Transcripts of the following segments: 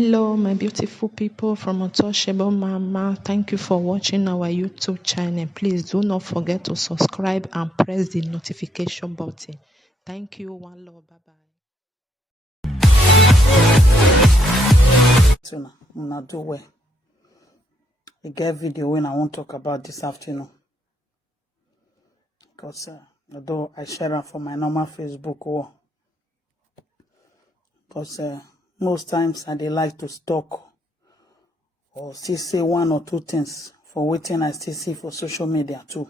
Hello, my beautiful people from Untouchable Mama. Thank you for watching our YouTube channel. Please do not forget to subscribe and press the notification button. Thank you. One love. Bye bye. Una do well. I get video when I want to talk about this afternoon. Because although I share it for my normal Facebook wall. Because most times I dey like to stalk or still say one or two things for waiting I still see for social media too.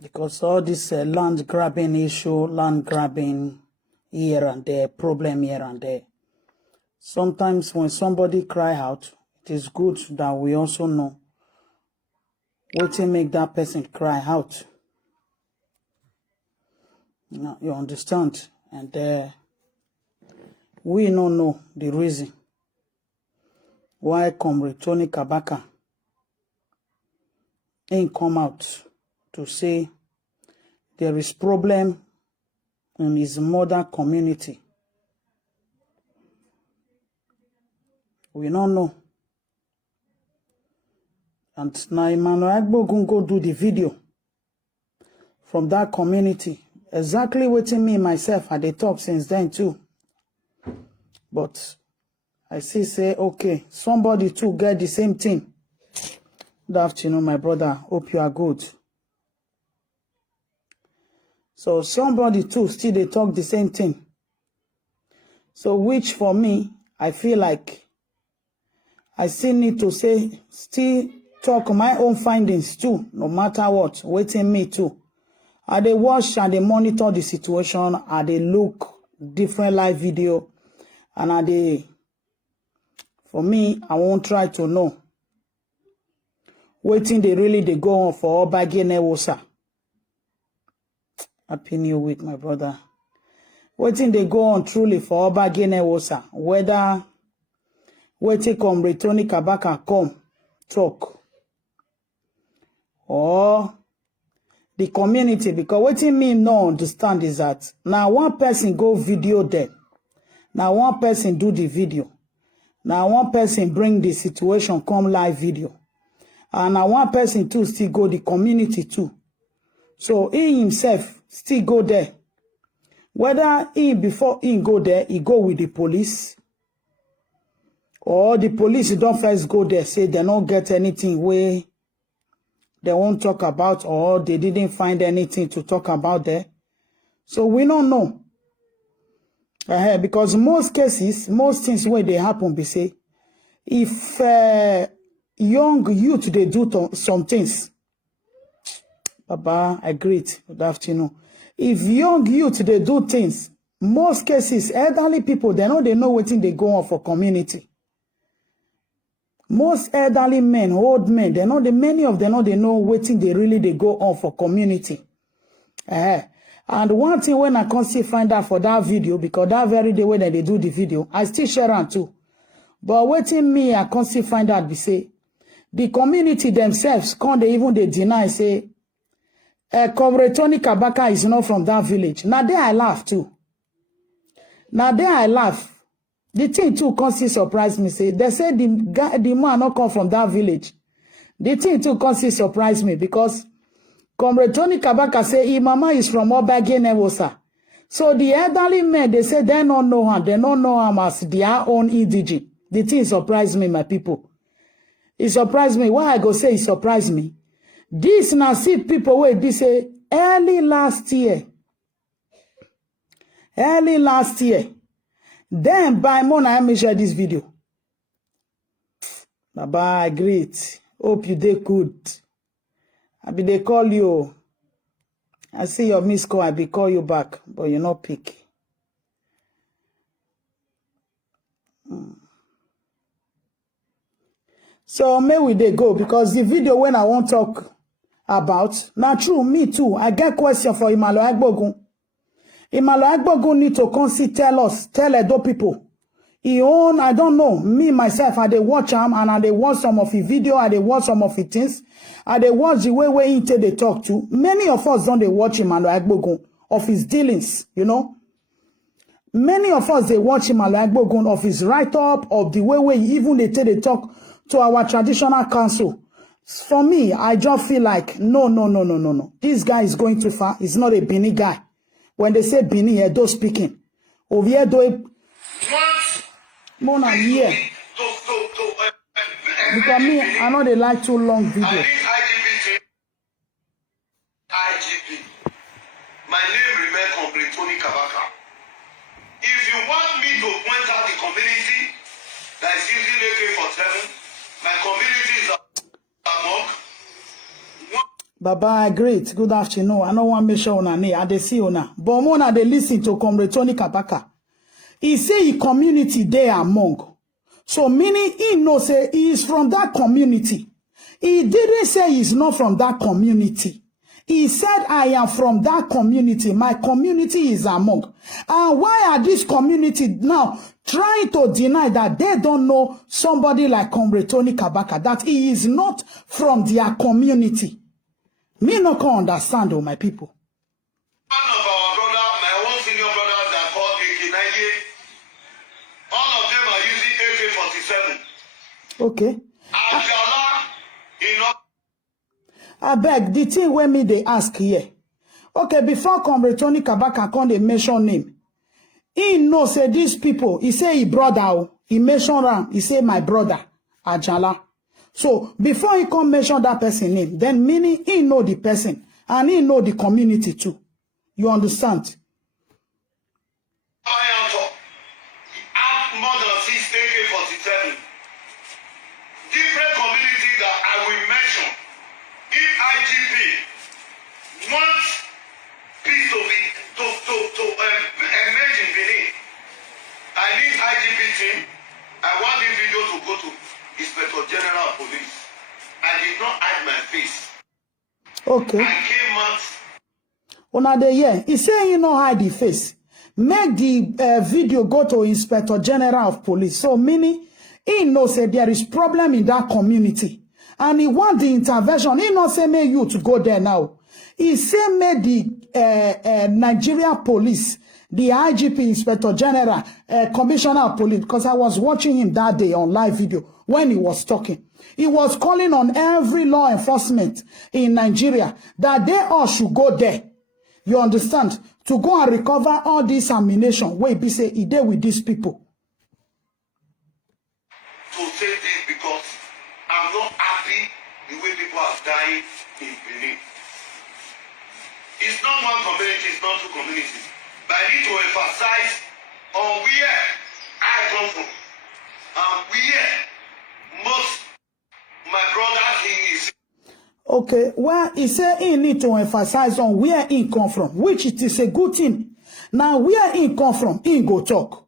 Because all this land grabbing issue, land grabbing here and there, problem here and there. Sometimes when somebody cry out, it is good that we also know what to make that person cry out. Now, you understand? And we don't know the reason why Comrade Tony Kabaka ain't come out to say there is problem in his mother community. We don't know. And now Emmanuel Agbogun go do the video from that community. Exactly what me myself at the top since then too. But I see say, okay, somebody too get the same thing. Good afternoon, my brother. Hope you are good. So somebody too still they talk the same thing. So which for me, I feel like I still need to say, still talk my own findings too, no matter what, waiting me too. I they watch and they monitor the situation, and they look different live video, and I they, for me, I won't try to know. Waiting they really they go on for Obagene Wosa. Happy New Week, my brother. Waiting they go on truly for Obagene Wosa. Whether waiting Comrade Tony Kabaka come talk, or the community, because waiting me no understand is that now one person go video there, now one person do the video, now one person bring the situation come live video, and now one person too still go the community too. So he himself still go there. Whether he before he go there, he go with the police, or the police don't first go there, say they don't get anything where they won't talk about, or they didn't find anything to talk about there. So we don't know. Because most cases, most things where they happen, be say, if young youth, they do some things. Baba, agreed. Good afternoon. If young youth, they do things, most cases, elderly people, they know what they go on for community. Most elderly men, old men, many of them know they know waiting they really they go on for community. And one thing when I can't see find out for that video, because that very day when they do the video, I still share on too. But waiting me, I can't see find out be say the community themselves can't they even they deny say Comrade Tony Kabaka is not from that village. Now there I laugh too. Now there I laugh. The thing too constantly surprised me. Say they say the man not come from that village. The thing too constantly surprised me because Comrade Tony Kabaka say his mama is from Obagene Wosa. So the elderly men they say they don't know her. They don't know him as their own EDG. The thing surprised me, my people. It surprised me. Why I go say it surprised me? This now see people where they say early last year. Then by morning I may share this video. Bye-bye, great. Hope you did good. I be they call you. I see your missed call, I be call you back, but you not pick. So may we they go because the video when I won't talk about, now true, me too. I get question for Emmanuel Agbogun. Emmanuel Agbogun need to come tell Edo people. He own, I don't know, me myself, I dey watch him and I dey watch some of his video, I dey watch some of his things, I dey watch the way he they talk to. Many of us don't they watch Emmanuel Agbogun of his dealings, you know. Many of us, they watch him like Bogun of his write-up, of the way even they talk to our traditional council. For me, I just feel like, no. This guy is going too far. He's not a Bini guy. When they say Bini, Edo speaking. Oviedo, more than a year. Because me, I know they like too long videos. IGP. My name remains complete, Tony Kabaka. If you want me to point out the community that is using AK-47, my community is among. Baba, great. Good afternoon. I don't want to make sure on I dey see una. But when they listen to Comrade Tony Kabaka, he say he community there among. So meaning he know say he is from that community. He didn't say he's not from that community. He said, I am from that community. My community is among. And why are this community now trying to deny that they don't know somebody like Comrade Tony Kabaka, that he is not from their community? Me no can understand, oh, my people. One of our brother, my own senior brothers that called AK-98, all of them are using AK-47. Okay. Abdallah, I beg, the thing when me they ask here. Okay, before Comrade Tony Kabaka come they mention name. He know say these people, he say he brother, he mention him, he say my brother, Ajala. So before he come mention that person name, then meaning he know the person and he know the community too. You understand? have more than 6 AK-47. Different communities that I will mention. If IGP wants peace to emerge in Benin, I need IGP team. I want this video to go to Inspector General of Police. I did not hide my face. Okay. I came out. Una dey hear. He say he no hide the face. Make the video go to Inspector General of Police. So meaning he knows that there is problem in that community. And he want the intervention. He not say make you to go there now. He say make the Nigeria police, the IGP, Inspector General, Commissioner of Police, because I was watching him that day on live video when he was talking. He was calling on every law enforcement in Nigeria that they all should go there. You understand? To go and recover all this ammunition. Wait, be say he there with these people. To say this because I'm not happy the way people are dying in Benin. It's not one community, it's not two communities. But I need to emphasize on where I come from and where most my brothers is. Okay, well, he said he need to emphasize on where he come from, which it is a good thing. Now, where he come from, he go talk.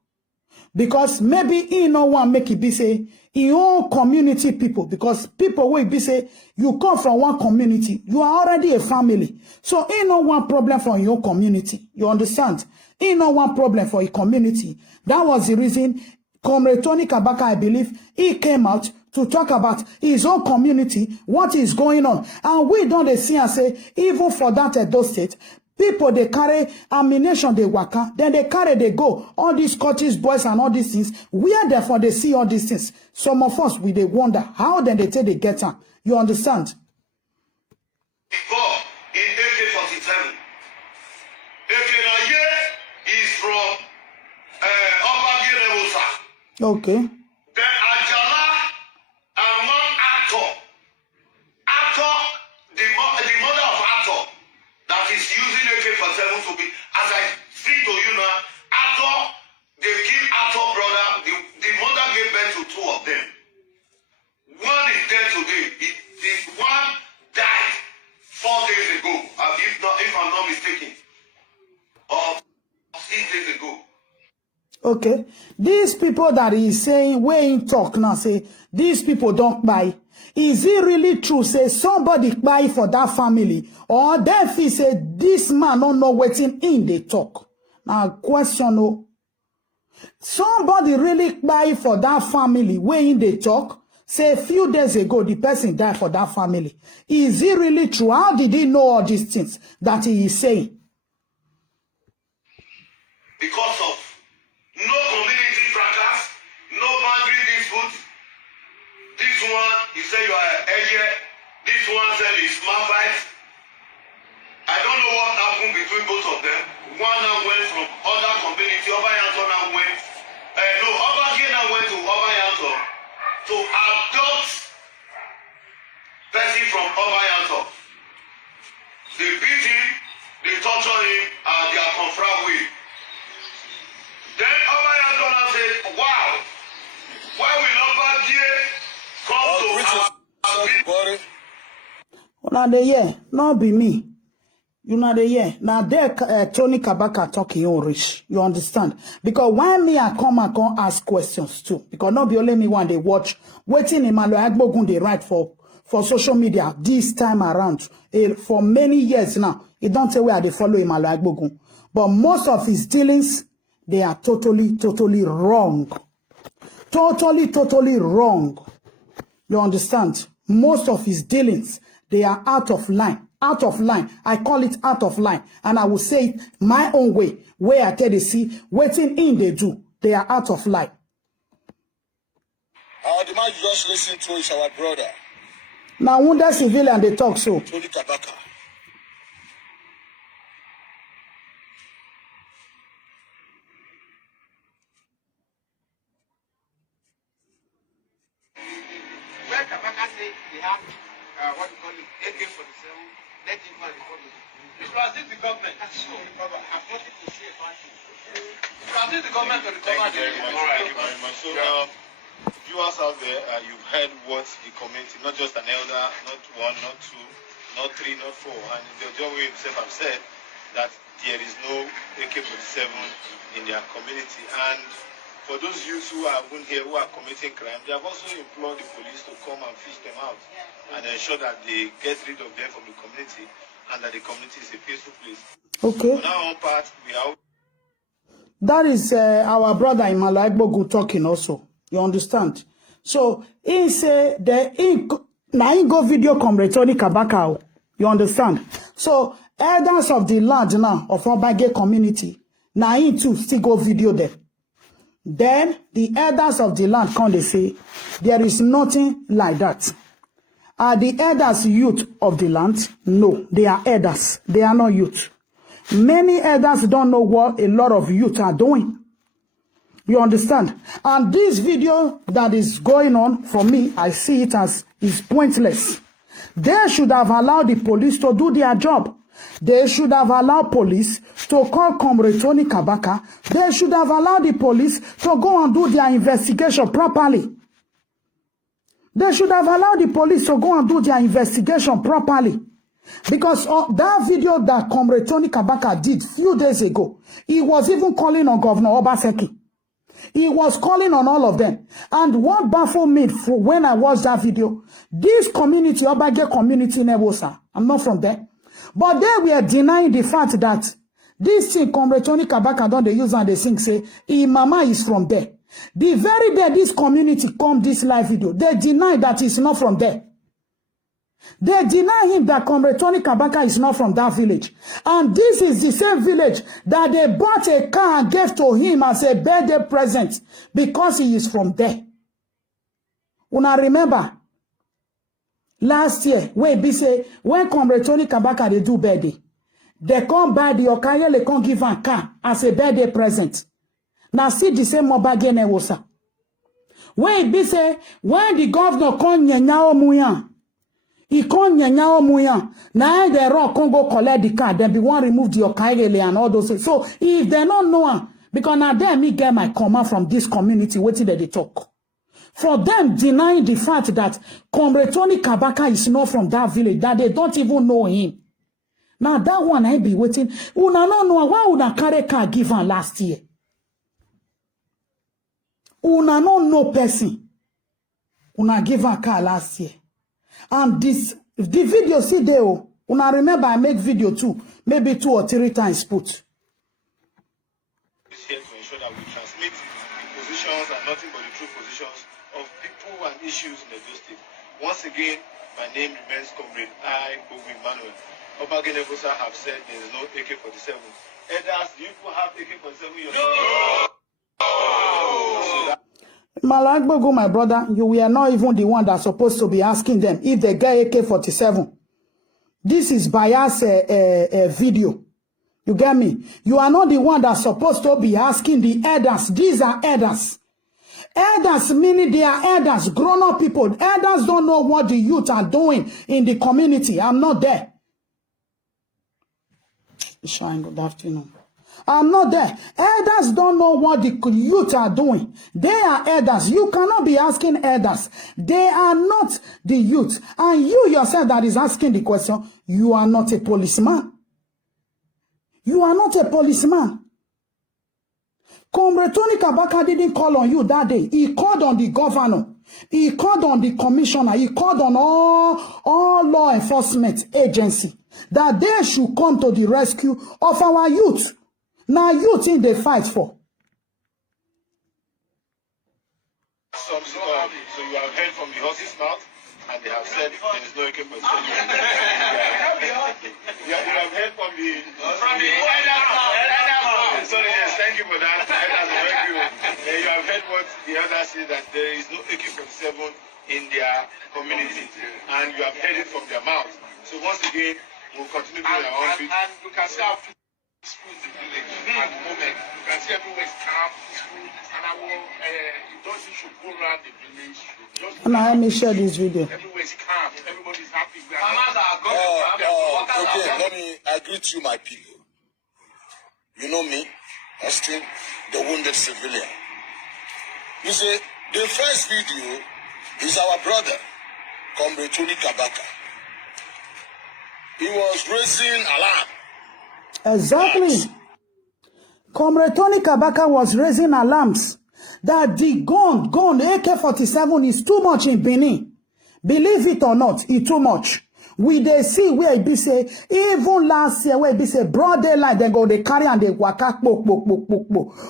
Because maybe he no want make it be say, in own community people, because people will be say, you come from one community, you are already a family. So he no one problem for your community. You understand? He no one problem for a community. That was the reason Comrade Tony Kabaka, I believe, he came out to talk about his own community, what is going on. And we don't see and say, even for that Edo State, people, they carry ammunition, they waka, then they carry, they go. All these Scottish boys and all these things, where therefore they see all these things. Some of us, they wonder, how then they take they get on. You understand? Before, in AK-47, AK-98 is from Obagi Rewosa. Okay. Then Ajala and one actor. Actor, the mother of actor, that is using AK-47 to be, as I speak to you now, actor, they killed actor brother, the mother gave birth to 2 of them. One is dead today. The one died 4 days ago, if I'm not mistaken. Or 6 days ago. Okay. These people that he's saying, where he talk now, say, these people don't buy. Is it really true? Say, somebody buy for that family. Or then he say, this man don't know what's in they talk. Now, question, no. Somebody really buy for that family where in they talk? Say, a few days ago, the person died for that family. Is it really true? How did he know all these things that he is saying? Because of is Marvite. I don't know what happened between both of them. One now went from other community, Obayanto now went. Obage now went to Obayanto to adopt person from Obayanto. They beat him, they torture him, and they are confront with. Then Obayanto now said, wow, why will Obage come to our people? Una dey hear, no be me. You know the year. Now there Tony Kabaka talking you rich. You understand? Because why me I come ask questions too. Because not be only me one they watch. Waiting Emmanuel Agbogun they write for social media this time around. For many years now. It don't say where they follow Emmanuel Agbogun. But most of his dealings, they are totally wrong. Totally wrong. You understand? Most of his dealings, they are out of line. Out of line. I call it out of line. And I will say it my own way. Where I tell you, see, waiting in they do. They are out of line. The man you just listen to is our brother. Now, when that civilian, they talk so. Tony Kabaka. Where Kabaka say they have, what you call it, AK-47, let him go and report to the police. You should assist the government. That's so. I've nothing to say about it. You should assist the government to recover the So, viewers out there, you've heard what the community, not just an elder, not one, not two, not three, not four, and the John Way himself have said that there is no AK-47 in their community. And for those youths who are here who are committing crime, they have also implored the police to come and fish them out and ensure that they get rid of them from the community and that the community is a peaceful place. Okay. On our own part, we are. That is our brother Emmanuel Agbogun talking also. You understand? So, he say now he go video comrade Tony Kabaka. You understand? So, elders of the land now of Obage community, now he too still go video them. Then the elders of the land come they say there is nothing like that. Are the elders youth of the land? No, they are elders. They are not youth. Many elders don't know what a lot of youth are doing. You understand? And this video that is going on, for me, I see it as is pointless. They should have allowed the police to do their job. They should have allowed police to call Comrade Tony Kabaka. They should have allowed the police to go and do their investigation properly. They should have allowed the police to go and do their investigation properly. Because that video that Comrade Tony Kabaka did few days ago, he was even calling on Governor Obaseki. He was calling on all of them. And what baffled me for when I watched that video, this community, Obage community, Nebosa, I'm not from there. But they were denying the fact that this thing, Comrade Tony Kabaka, don't they use and they sing, say, his mama is from there. The very day this community come this live video, they deny that he's not from there. They deny him that Comrade Tony Kabaka is not from that village. And this is the same village that they bought a car and gave to him as a birthday present because he is from there. Una remember, last year, when Comrade Tony Kabaka they do birthday, they come buy the Okaye, they come give a car as a birthday present. Now see the same Obage Newosa. When the governor come Nyanyao Muyan, he come Nyanyao Muyan, now they rock can go collect the car, then be one remove the Okaye and all those. So if they don't know, because now they me get my command from this community, waiting that they talk. For them denying the fact that Comrade Tony Kabaka is not from that village, that they don't even know him. Now that one I be waiting. Una no know why una carry car given last year. Una no know person. Una give a car last year. And the video see there. Una remember I make video too. Maybe 2 or 3 times put. It's here to ensure that we transmit the positions and nothing but the true positions of people and issues in the state. Once again, my name remains Comrade Bogu Emmanuel. Obage Newosa have said there is no AK-47. Elders, do you people have AK-47 yourself? No! Malagbogo, my brother, you were not even the one that's supposed to be asking them if they get AK-47. this is bias video. You get me? You are not the one that's supposed to be asking the elders. These are elders. Elders meaning they are elders, grown-up people. Elders don't know what the youth are doing in the community. I'm not there. Shine, good afternoon. I'm not there. Elders don't know what the youth are doing. They are elders. You cannot be asking elders. They are not the youth. And you yourself that is asking the question, you are not a policeman. You are not a policeman. Comrade Tony Kabaka didn't call on you that day. He called on the governor. He called on the commissioner. He called on all law enforcement agency that they should come to the rescue of our youth. Now youth in the fight for. So you have heard from the horse's mouth, and they have said there is no AK-47. You have heard from the sorry, yes, thank you for that. You have heard what the others say, that there is no AK-47 in their community, and you have heard it from their mouth. So once again, we'll continue doing our own bit. And you can see how peaceful is the village at the moment. You can see everywhere is calm, peaceful, and I will, you don't you should go around the village. Just Now let me share this video. everywhere is calm, everybody's happy. Okay, let me greet you, my people. You know me, Austin, the wounded civilian. You see, the first video is our brother, Comrade Tony Kabaka. He was raising alarm. Exactly. Comrade Tony Kabaka was raising alarms that the gun, AK-47 is too much in Benin. Believe it or not, it's too much. We they see where it be say, even last year where it be say broad daylight, they go, they carry and they waka,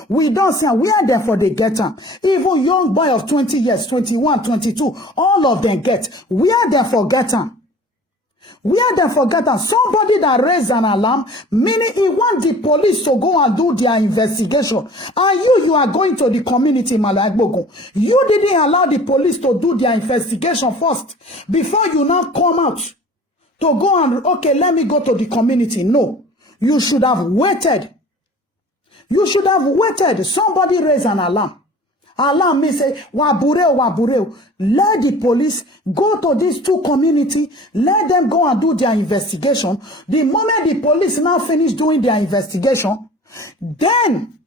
we don't see where them for they get them. Even young boy of 20 years, 21, 22, all of them get. Where they forget them. Where they forget them. Somebody that raised an alarm, meaning he want the police to go and do their investigation. And you are going to the community, Malagbogo. You didn't allow the police to do their investigation first before you now come out to go and, okay, let me go to the community. No, you should have waited. You should have waited. Somebody raised an alarm. Alarm me say, wabureo. Let the police go to these two communities. Let them go and do their investigation. The moment the police now finish doing their investigation, then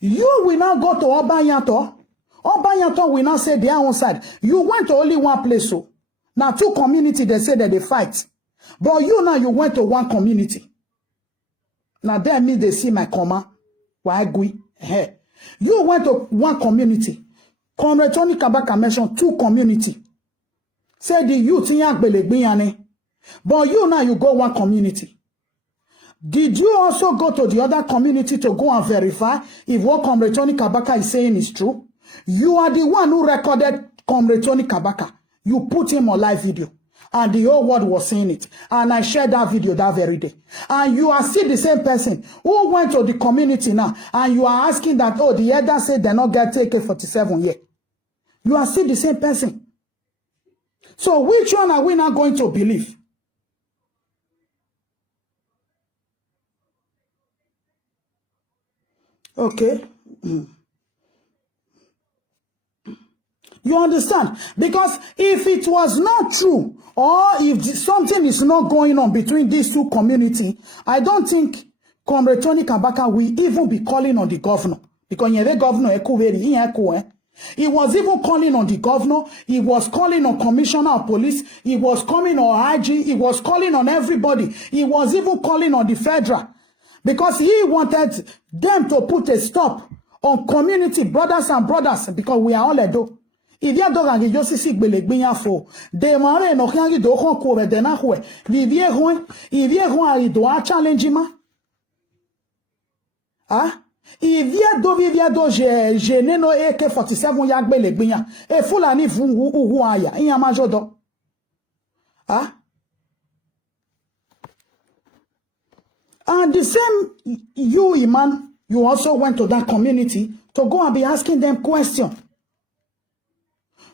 you will now go to Obanyato. Obanyato will now say their own side. You went to only one place. So now two communities, they say that they fight. But you now, you went to one community. Now that means they see my comma. You went to one community. Comrade Tony Kabaka mentioned two community. Say the youth in Yagbelegbiyane. But you now, you go one community. Did you also go to the other community to go and verify if what Comrade Tony Kabaka is saying is true? You are the one who recorded Comrade Tony Kabaka. You put him on live video. And the whole world was saying it. And I shared that video that very day. And you are still the same person who went to the community now. And you are asking that, oh, the elder said they're not going to take AK-47 yet. You are still the same person. So which one are we not going to believe? Okay. You understand? Because if it was not true, or if something is not going on between these two communities, I don't think Comrade Tony Kabaka will even be calling on the governor. Because the governor, he was even calling on the governor. He was calling on commissioner of police. He was calling on IG. He was calling on everybody. He was even calling on the federal. Because he wanted them to put a stop on community brothers and brothers. Because we are all Edo. Il y a d'autres qui aussi si gbelegbin fo demarer no kan ri do kon ko be de na hwe il vient ari do a challenge ma ah il vient do je ne no AK-47 ya gbelegbin e Fulani fun hu aya yan ma jodo ah. And the same you, Iman, you also went to that community to go and be asking them questions.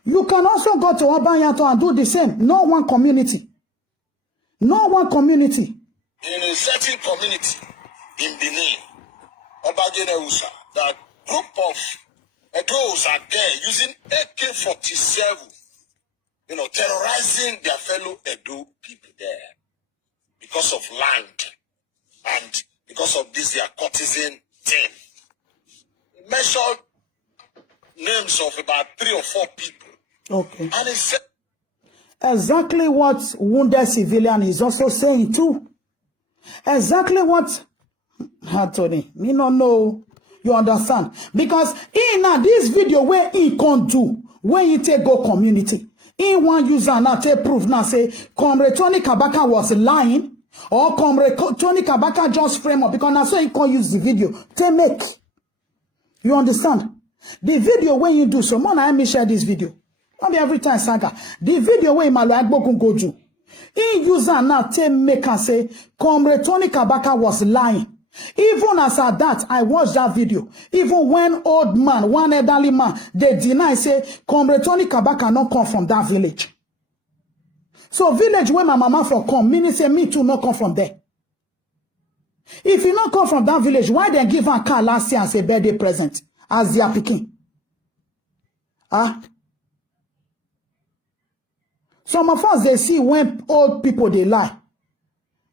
You can also go to Obanyato and do the same. No one community. No one community. In a certain community in Benin, Obagene Usa, that group of Edos are there using AK-47, terrorizing their fellow Edo people there because of land and because of this their courtesan thing. He mentioned names of about 3 or 4 people. Okay. And he said exactly what wounded civilian is also saying too. Exactly what Anthony, me no know. You understand? Because in this video where he can't do, when he take go community, in one user now take proof now say Comrade Tony Kabaka was lying, or Comrade Tony Kabaka just frame up, because now so he can't use the video to make. You understand? The video when you do so, man, I may share this video. Not be every time saga. The video where Malo Agbo can go do. In user now take make and say Comrade Tony Kabaka was lying. Even as at that, I watched that video. Even when old man, one elderly man, they deny, say, Comrade Tony Kabaka not come from that village. So village where my mama for come, meaning say me too not come from there. If you not come from that village, why they give a car last year as a birthday present as they are picking? Some of us, they see when old people, they lie.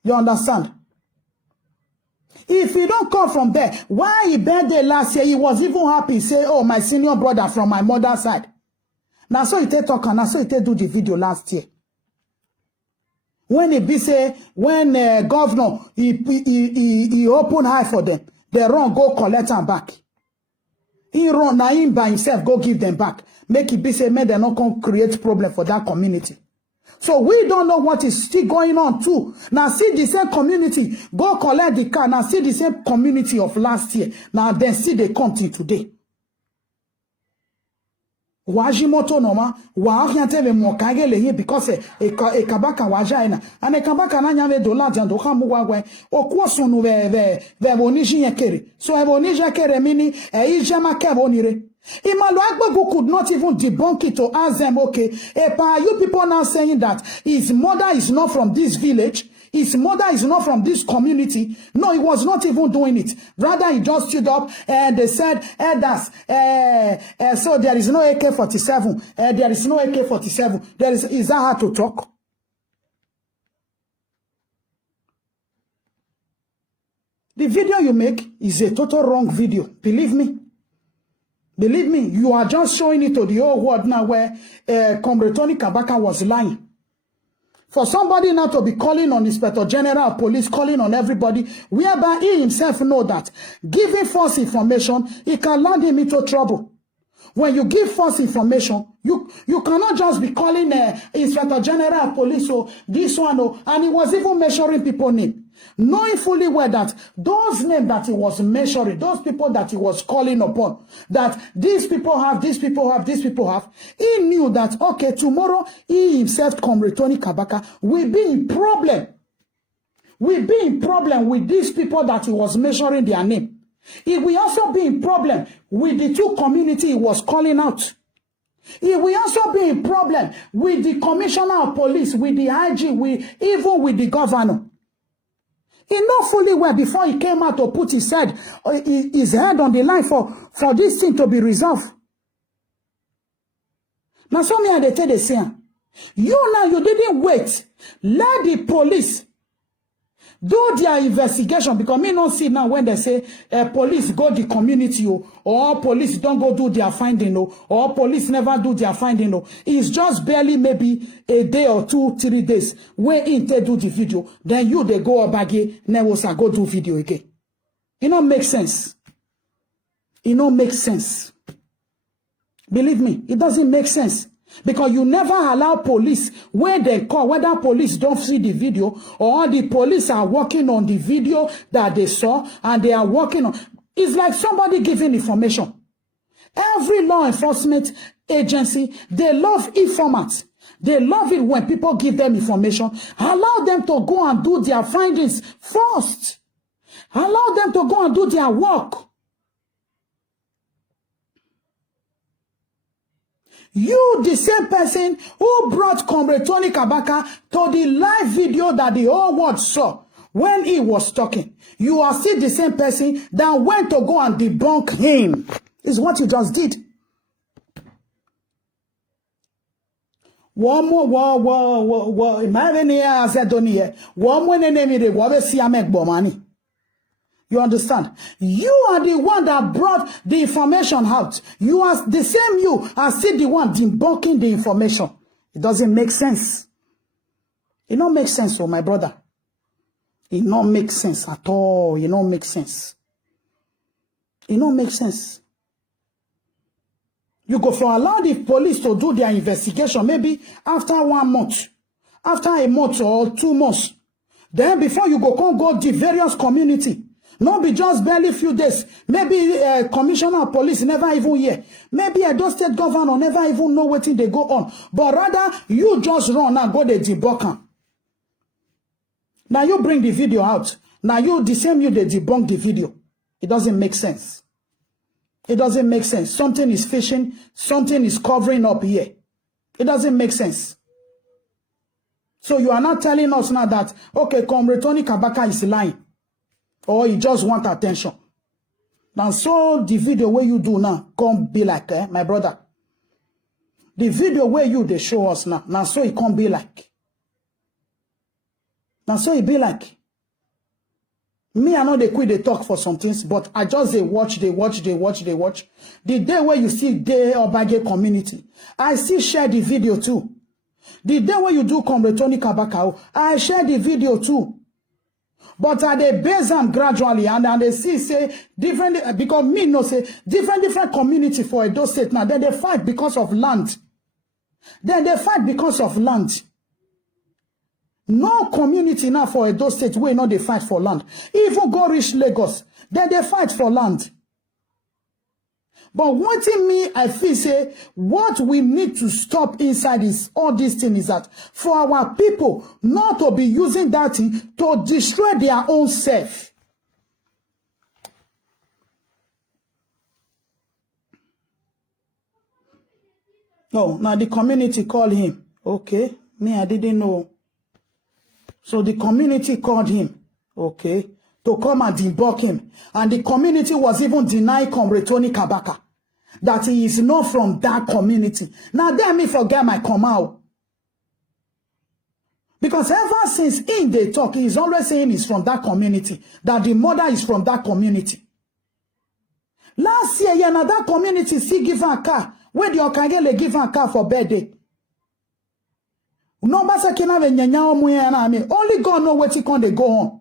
You understand? If you don't come from there, why he birthday last year, he was even happy, say, oh, my senior brother from my mother's side. Now, so he talk, and now so he do the video last year. When he be say, when governor, he open high for them, they run, go collect them back. He run, now him by himself, go give them back. Make it be say, may they not come create problem for that community. So we don't know what is still going on too. Now see the same community, go collect the car. Now see the same community of last year. Now then see they come till today. Wajimoto noma, wahyante ve mwakage leye because kabaka wajaina. Ane kabaka na nyame dola jando kamu wagwe. Okwosu nu ve boniji yekere. So boniji yekere mini ijama kebonire. Imalo Agbogu could not even debunk it to ask them, okay, are you people now saying that his mother is not from this village? His mother is not from this community. No, he was not even doing it. Rather, he just stood up and they said, so there is no AK-47. There is no AK-47. Is that how to talk? The video you make is a total wrong video. Believe me. Believe me, you are just showing it to the whole world now where Comrade Tony Kabaka was lying. For somebody now to be calling on Inspector General of Police, calling on everybody, whereby he himself know that giving false information, it can land him into trouble. When you give false information, you cannot just be calling Inspector General of Police or this one, and he was even measuring people's name. Knowing fully well that those names that he was measuring, those people that he was calling upon, that these people have, these people have, these people have, he knew that, okay, tomorrow he himself, Comrade Tony Kabaka, will be in problem. Will be in problem with these people that he was measuring their name. He will also be in problem with the two community he was calling out. He will also be in problem with the commissioner of police, with the IG, even with the governor. He know fully well before he came out to put his head on the line for this thing to be resolved. Now, so me they tell the same. You didn't wait. Let the police do their investigation, because me not see now when they say police go the community or police don't go do their finding or police never do their finding. It's just barely maybe a day or 2-3 days when they do the video. Then they go up again, never go do video again. It don't make sense. It don't make sense. Believe me, it doesn't make sense. Because you never allow police, where they call, whether police don't see the video or the police are working on the video that they saw and they are working on. It's like somebody giving information. Every law enforcement agency, they love informats. They love it when people give them information. Allow them to go and do their findings first. Allow them to go and do their work. You, the same person who brought Comrade Tony Kabaka to the live video that the whole world saw when he was talking. You are still the same person that went to go and debunk him. Is what you just did. One more, you understand? You are the one that brought the information out. You are the same you are still the one debunking the information. It doesn't make sense. It don't make sense, oh my brother. It don't make sense at all. It don't make sense. It don't make sense. You go for allow the police to do their investigation maybe after 1 month, after a month or 2 months. Then before you go the various community. Not be just barely few days. Maybe commissioner of police never even hear. Maybe a state governor never even know what they go on. But rather, you just run and go the debunker. Now you bring the video out. Now you, the same you, they debunk the video. It doesn't make sense. It doesn't make sense. Something is fishing. Something is covering up here. It doesn't make sense. So you are not telling us now that, okay, Comrade Tony Kabaka is lying. Or he just want attention. Now, so the video where you do now, can't be like, my brother. The video where you, they show us now. Now, so it can't be like. Now, so it be like. Me, I know they quit, they talk for some things, but I just, they watch. The day where you see the Obage community, I still share the video too. The day where you do Comrade Tony Kabaka, I share the video too. But they base them gradually and they see say different because me no say different community for Edo State now. Then they fight because of land. No community now for Edo State where no they fight for land. Even go reach Lagos, then they fight for land. But one thing me, I feel say, what we need to stop inside is all these things is that for our people not to be using that thing to destroy their own self. No, now the community called him. Okay, me, I didn't know. So the community called him. Okay. To come and debunk him. And the community was even denying Comrade Tony Kabaka that he is not from that community. Now, let me forget my come out. Because ever since in the talk, he is always saying he's from that community, that the mother is from that community. Last year, yeah, now that community still give her a car. Where the Okangele give her a car for birthday. Only God know what he can they go on.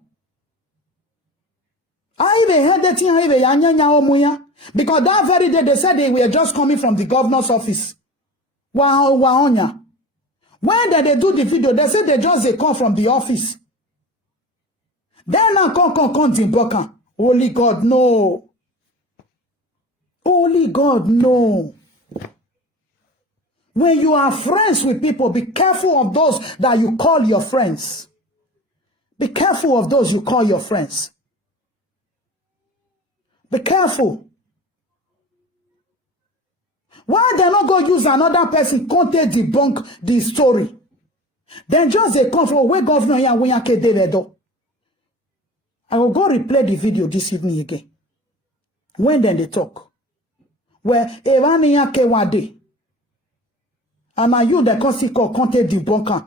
I even heard that thing because that very day they said they were just coming from the governor's office. When they do the video, they said they come from the office. Then I come debunker. Holy God, no. Holy God, no. When you are friends with people, be careful of those that you call your friends. Be careful of those you call your friends. Be careful. Why they not go use another person can't they debunk the story? Then just they come from where governor here when you can do. I will go replay the video this evening again. When then they talk. Where Evania Kewade. And now you that can't debunker.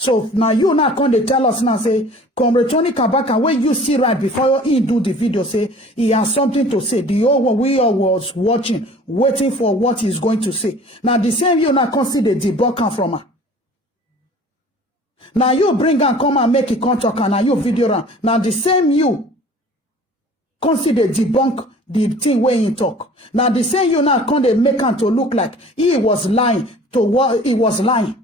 So now you now come they tell us now say Comrade Tony Kabaka when you see right before you do the video say he has something to say. The whole we all was watching, waiting for what he's going to say. Now the same you now come see the debunker from her. Now you bring and come and make a contract and now you video run. Now the same you come see the debunk the thing where he talk. Now the same you now come they make him to look like he was lying to what he was lying.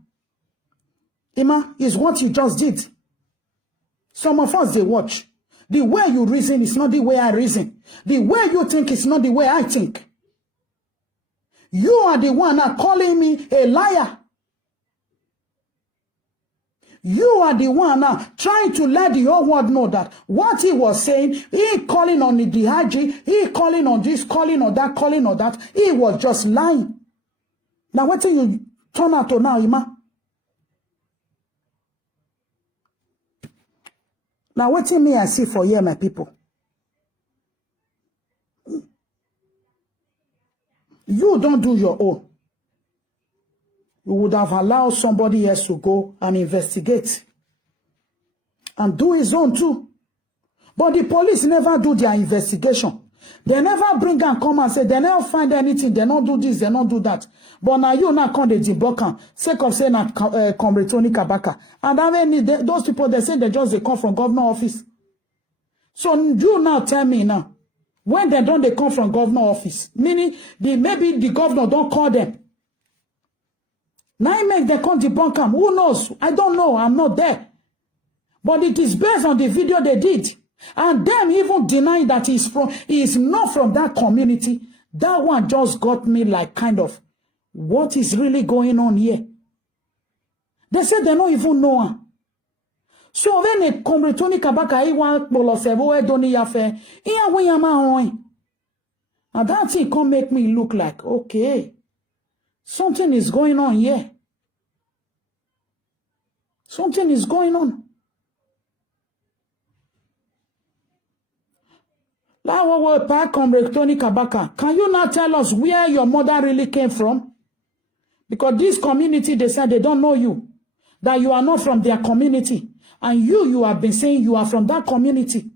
Ima, is what you just did. Some of us, they watch. The way you reason is not the way I reason. The way you think is not the way I think. You are the one that calling me a liar. You are the one now trying to let the whole world know that what he was saying, he calling on the DIG, he calling on this, calling on that, he was just lying. Now, what you turn out to now, Ima? Now, what me I see for here, my people? You don't do your own. You would have allowed somebody else to go and investigate and do his own too. But the police never do their investigation. They never bring and come and say, they never find anything, they don't do this, they don't do that. But now you now come the debunker, sake of saying that Comrade Tony Kabaka. And I mean, those people, they say they come from governor office. So you now tell me now, when they come from governor office, meaning maybe the governor don't call them. Now it make them come debunk them. Who knows? I don't know. I'm not there. But it is based on the video they did. And them even denying that he is not from that community. That one just got me like kind of, what is really going on here? They said they don't even know her. So when they come Tony Kabaka, he want Bolosebo, Doni Yafe, and that thing can make me look like, okay, something is going on here. Something is going on. Tony Kabaka, can you not tell us where your mother really came from? Because this community, they said they don't know you, that you are not from their community. And you have been saying you are from that community.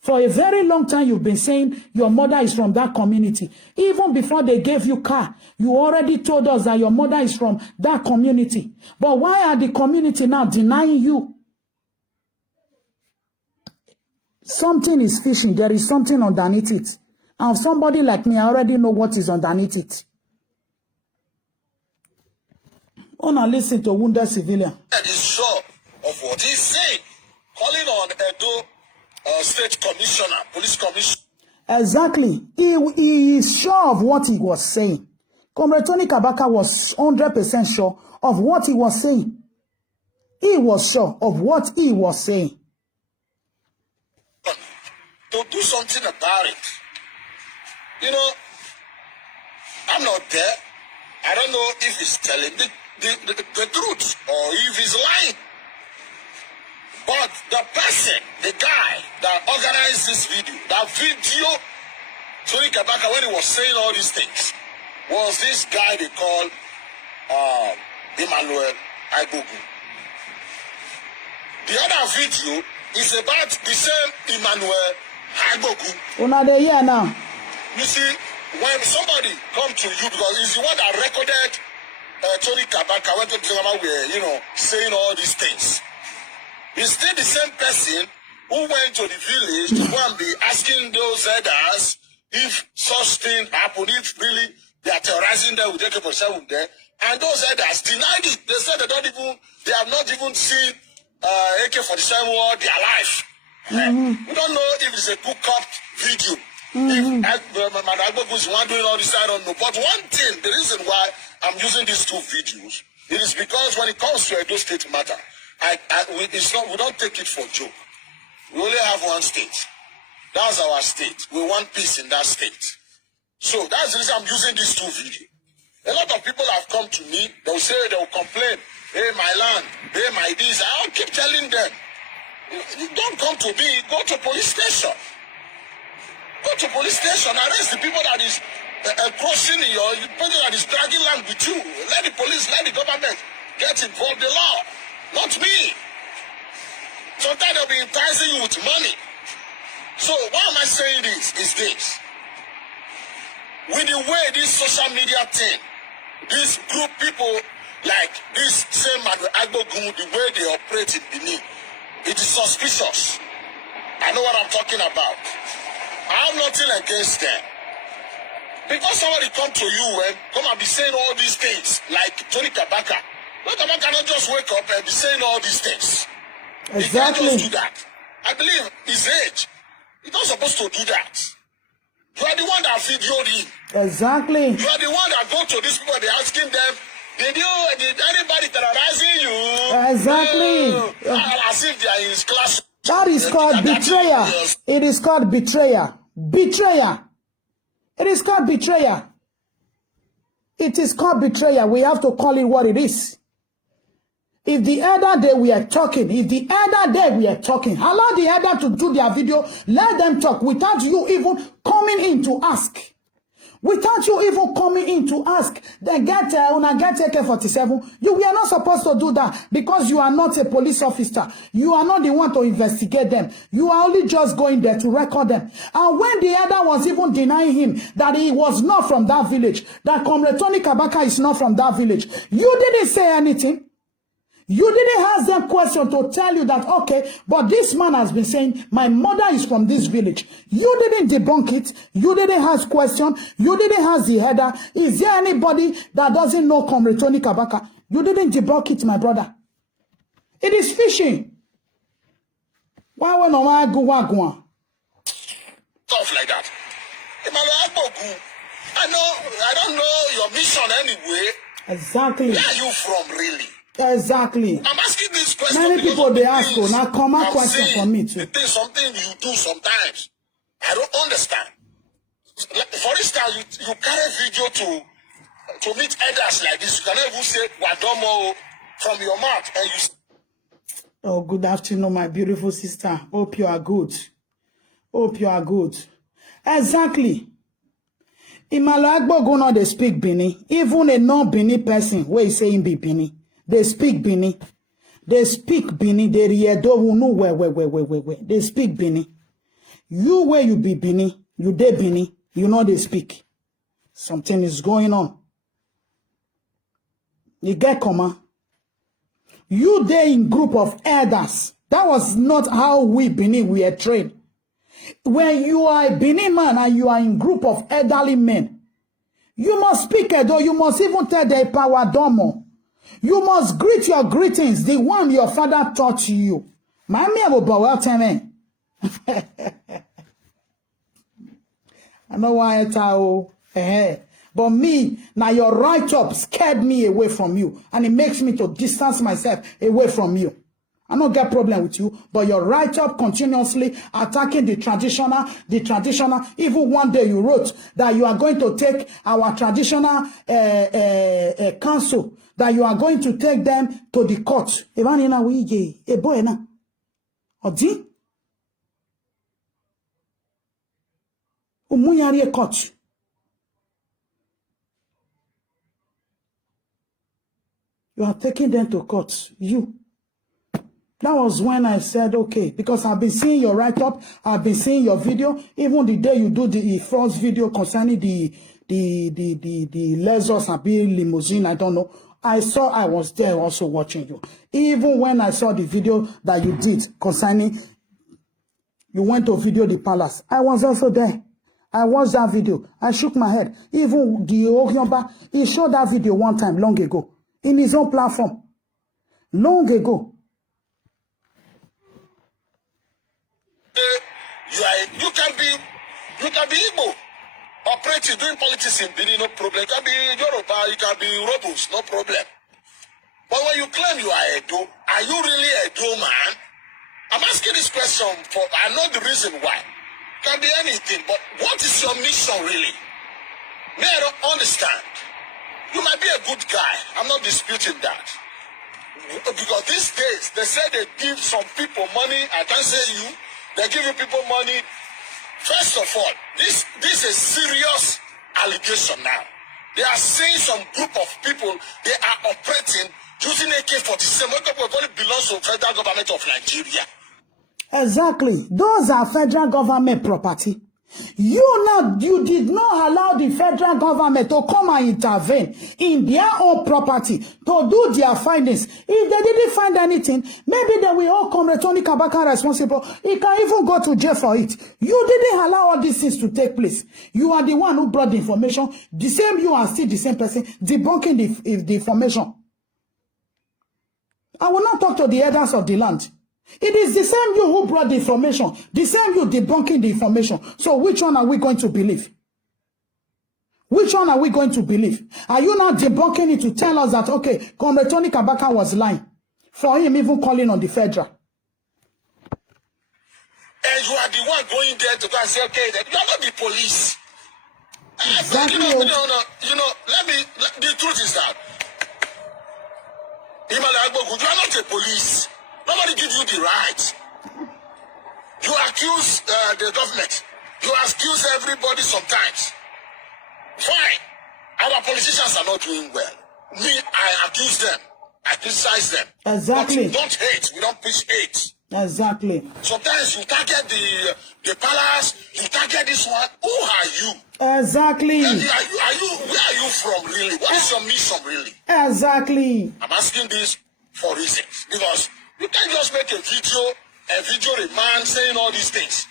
For a very long time, you've been saying your mother is from that community. Even before they gave you car, you already told us that your mother is from that community. But why are the community now denying you? Something is fishing. There is something underneath it. And somebody like me, I already know what is underneath it. Wanna listen to wounded civilian. That is sure of what he's saying. Calling on Edo State Commissioner, Police Commissioner. Exactly. He is sure of what he was saying. Comrade Tony Kabaka was 100% sure of what he was saying. He was sure of what he was saying. To do something about it. You know, I'm not there. I don't know if he's telling the truth or if he's lying. But the person, the guy that organized this video, that video, Tony Kabaka, when he was saying all these things, was this guy they call Emmanuel Agbogu. The other video is about the same Emmanuel Agbogu. Una dey here now. You see, when somebody come to you, because he's the one that recorded Tony Kabaka, when Tony Kabaka were, saying all these things. He's still the same person who went to the village to go and be asking those elders if such thing happened, if really they are terrorizing them with AK-47 there. And those elders denied it. They said they have not even seen AK-47 or their life. We don't know if it's a cook-up video. If Madam Agbogu is one doing all this, I don't know. But one thing, the reason why I'm using these two videos, it is because when it comes to Edo State matter, we don't take it for joke. We only have one state. That's our state. We want peace in that state. So that's the reason I'm using these two videos. A lot of people have come to me. They'll say, they'll complain, hey, my land, hey, my this. I'll keep telling them, don't come to me, go to police station. Go to police station, arrest the people that is crossing your, the people that is dragging land with you. Let the police, let the government get involved in the law. Not me. Sometimes they'll be enticing you with money. So why am I saying this? Is this. With the way this social media thing, this group people like this same Agbogu, the way they operate in Benin, it is suspicious. I know what I'm talking about. I have nothing against them. Because somebody come to you and come and be saying all these things, like Tony Kabaka. Tony Kabaka cannot just wake up and be saying all these things. Exactly. He can't just do that. I believe his age. He's not supposed to do that. You are the one that videoed him. Exactly. You are the one that go to these people and they're asking them, did anybody terrorizing you? Exactly. As if they are in his class. That is called betrayal. It is called betrayal. Betrayal. It is called betrayal. It is called betrayal. We have to call it what it is. If the other day we are talking, allow the other to do their video, let them talk without you even coming in to ask. Without you even coming in to ask, then get AK-47. We are not supposed to do that because you are not a police officer. You are not the one to investigate them. You are only just going there to record them. And when the other was even denying him that he was not from that village, that Comrade Tony Kabaka is not from that village, you didn't say anything. You didn't ask them question to tell you that, okay, but this man has been saying, my mother is from this village. You didn't debunk it. You didn't ask question. You didn't ask the header. Is there anybody that doesn't know Comrade Tony Kabaka? You didn't debunk it, my brother. It is fishing. Why when I go? Stuff like that. I don't know your mission anyway. Exactly. Where are you from, really? Exactly. I'm asking this question. Many people they ask, now come a question for me too. It is something you do sometimes. I don't understand. Like, for instance, you carry video to meet elders like this. You cannot even say Wadomo from your mouth, and you. Oh, good afternoon, my beautiful sister. Hope you are good. Hope you are good. Exactly. Imalagbo go not they speak Bini. Even a non-Bini person where is saying be Bini. They speak Bini. They speak Bini. They riedo no where. They speak Bini. You where you be Bini, you de Bini, you know they speak. Something is going on. You get comma. You there in group of elders. That was not how we Bini we are trained. When you are a Bini man and you are in group of elderly men, you must speak Edo. You must even tell the power domo. You must greet your greetings, the one your father taught you. Mami abobawa teme. I know why I tell but me, now your write-up scared me away from you, and it makes me to distance myself away from you. I don't get problem with you, but your write-up continuously attacking the traditional. Even one day you wrote that you are going to take our traditional council, that you are going to take them to the court. Court. You are taking them to court. You. That was when I said, okay, because I've been seeing your write-up, I've been seeing your video, even the day you do the first video concerning the Lexus Abi limousine, I don't know. I was there also watching you. Even when I saw the video that you did concerning, you went to video the palace, I was also there. I watched that video. I shook my head. Even the Ogyomba, he showed that video one time long ago in his own platform. Long ago. You can be Igbo, operating, doing politics in Benin, no problem. You can be Yoruba, you can be Robus, no problem. But when you claim you are Edo, are you really Edo, man? I'm asking this question for, I know the reason why. It can be anything, but what is your mission really? Me, I don't understand. You might be a good guy. I'm not disputing that. Because these days, they say they give some people money. I can't say you. They give you people money. First of all, this is serious allegation now. They are saying some group of people, they are operating using AK-47. What only belongs to the federal government of Nigeria. Exactly. Those are federal government property. You did not allow the federal government to come and intervene in their own property to do their findings. If they didn't find anything, maybe they will all come Tony Kabaka responsible. He can even go to jail for it. You didn't allow all these things to take place. You are the one who brought the information. The same you are still the same person debunking the information. I will not talk to the elders of the land. It is the same you who brought the information, the same you debunking the information. So which one are we going to believe? Which one are we going to believe? Are you not debunking it to tell us that, okay, Comrade Tony Kabaka was lying for him even calling on the federal? And you are the one going there to go and say, okay, you are not the police. Exactly. Let me truth is that Imale Agbogu, you are not a police. Nobody gives you the right. You accuse the government. You accuse everybody sometimes. Fine. Our politicians are not doing well. Me, I accuse them. I criticize them. Exactly. But we don't hate. We don't preach hate. Exactly. Sometimes you target the palace. You target this one. Who are you? Exactly. Where are you from really? What is your mission really? Exactly. I'm asking this for reasons. Because you can't just make a video man saying all these things.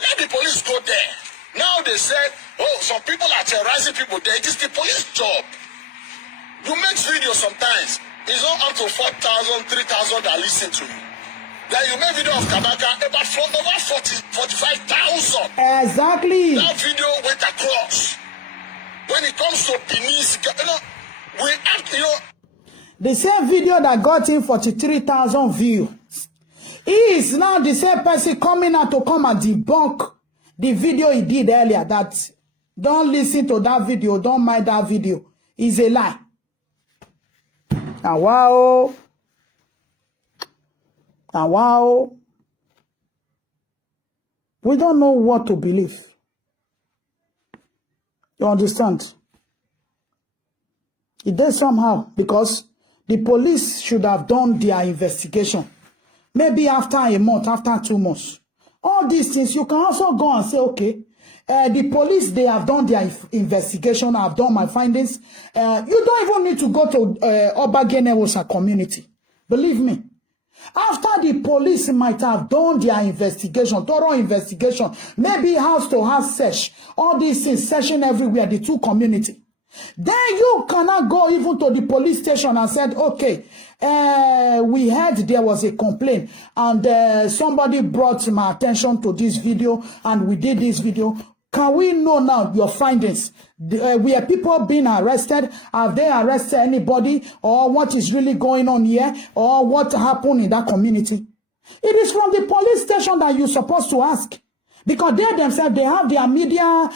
Let the police go there. Now they said, oh, some people are terrorizing people there. It is the police job. You make videos sometimes. It's not up to 4,000, 3,000 that listen to you. Then you make video of Kabaka about over 45,000. Exactly. That video went across. When it comes to Benin, we have, the same video that got him 43,000 views. He is now the same person coming out to come and debunk the video he did earlier. That don't listen to that video, don't mind that video. It's a lie. And wow. And wow. We don't know what to believe. You understand? It does somehow, because the police should have done their investigation. Maybe after a month, after 2 months. All these things, you can also go and say, okay, the police, they have done their investigation, I have done my findings. You don't even need to go to Obagenewosa community. Believe me. After the police might have done their investigation, thorough investigation, maybe house to house search, all these things, searching everywhere, the two community. Then you cannot go even to the police station and said, okay, we heard there was a complaint and somebody brought my attention to this video and we did this video. Can we know now your findings? Were people being arrested? Have they arrested anybody? Or what is really going on here? Or what happened in that community? It is from the police station that you're supposed to ask. Because they themselves, they have their media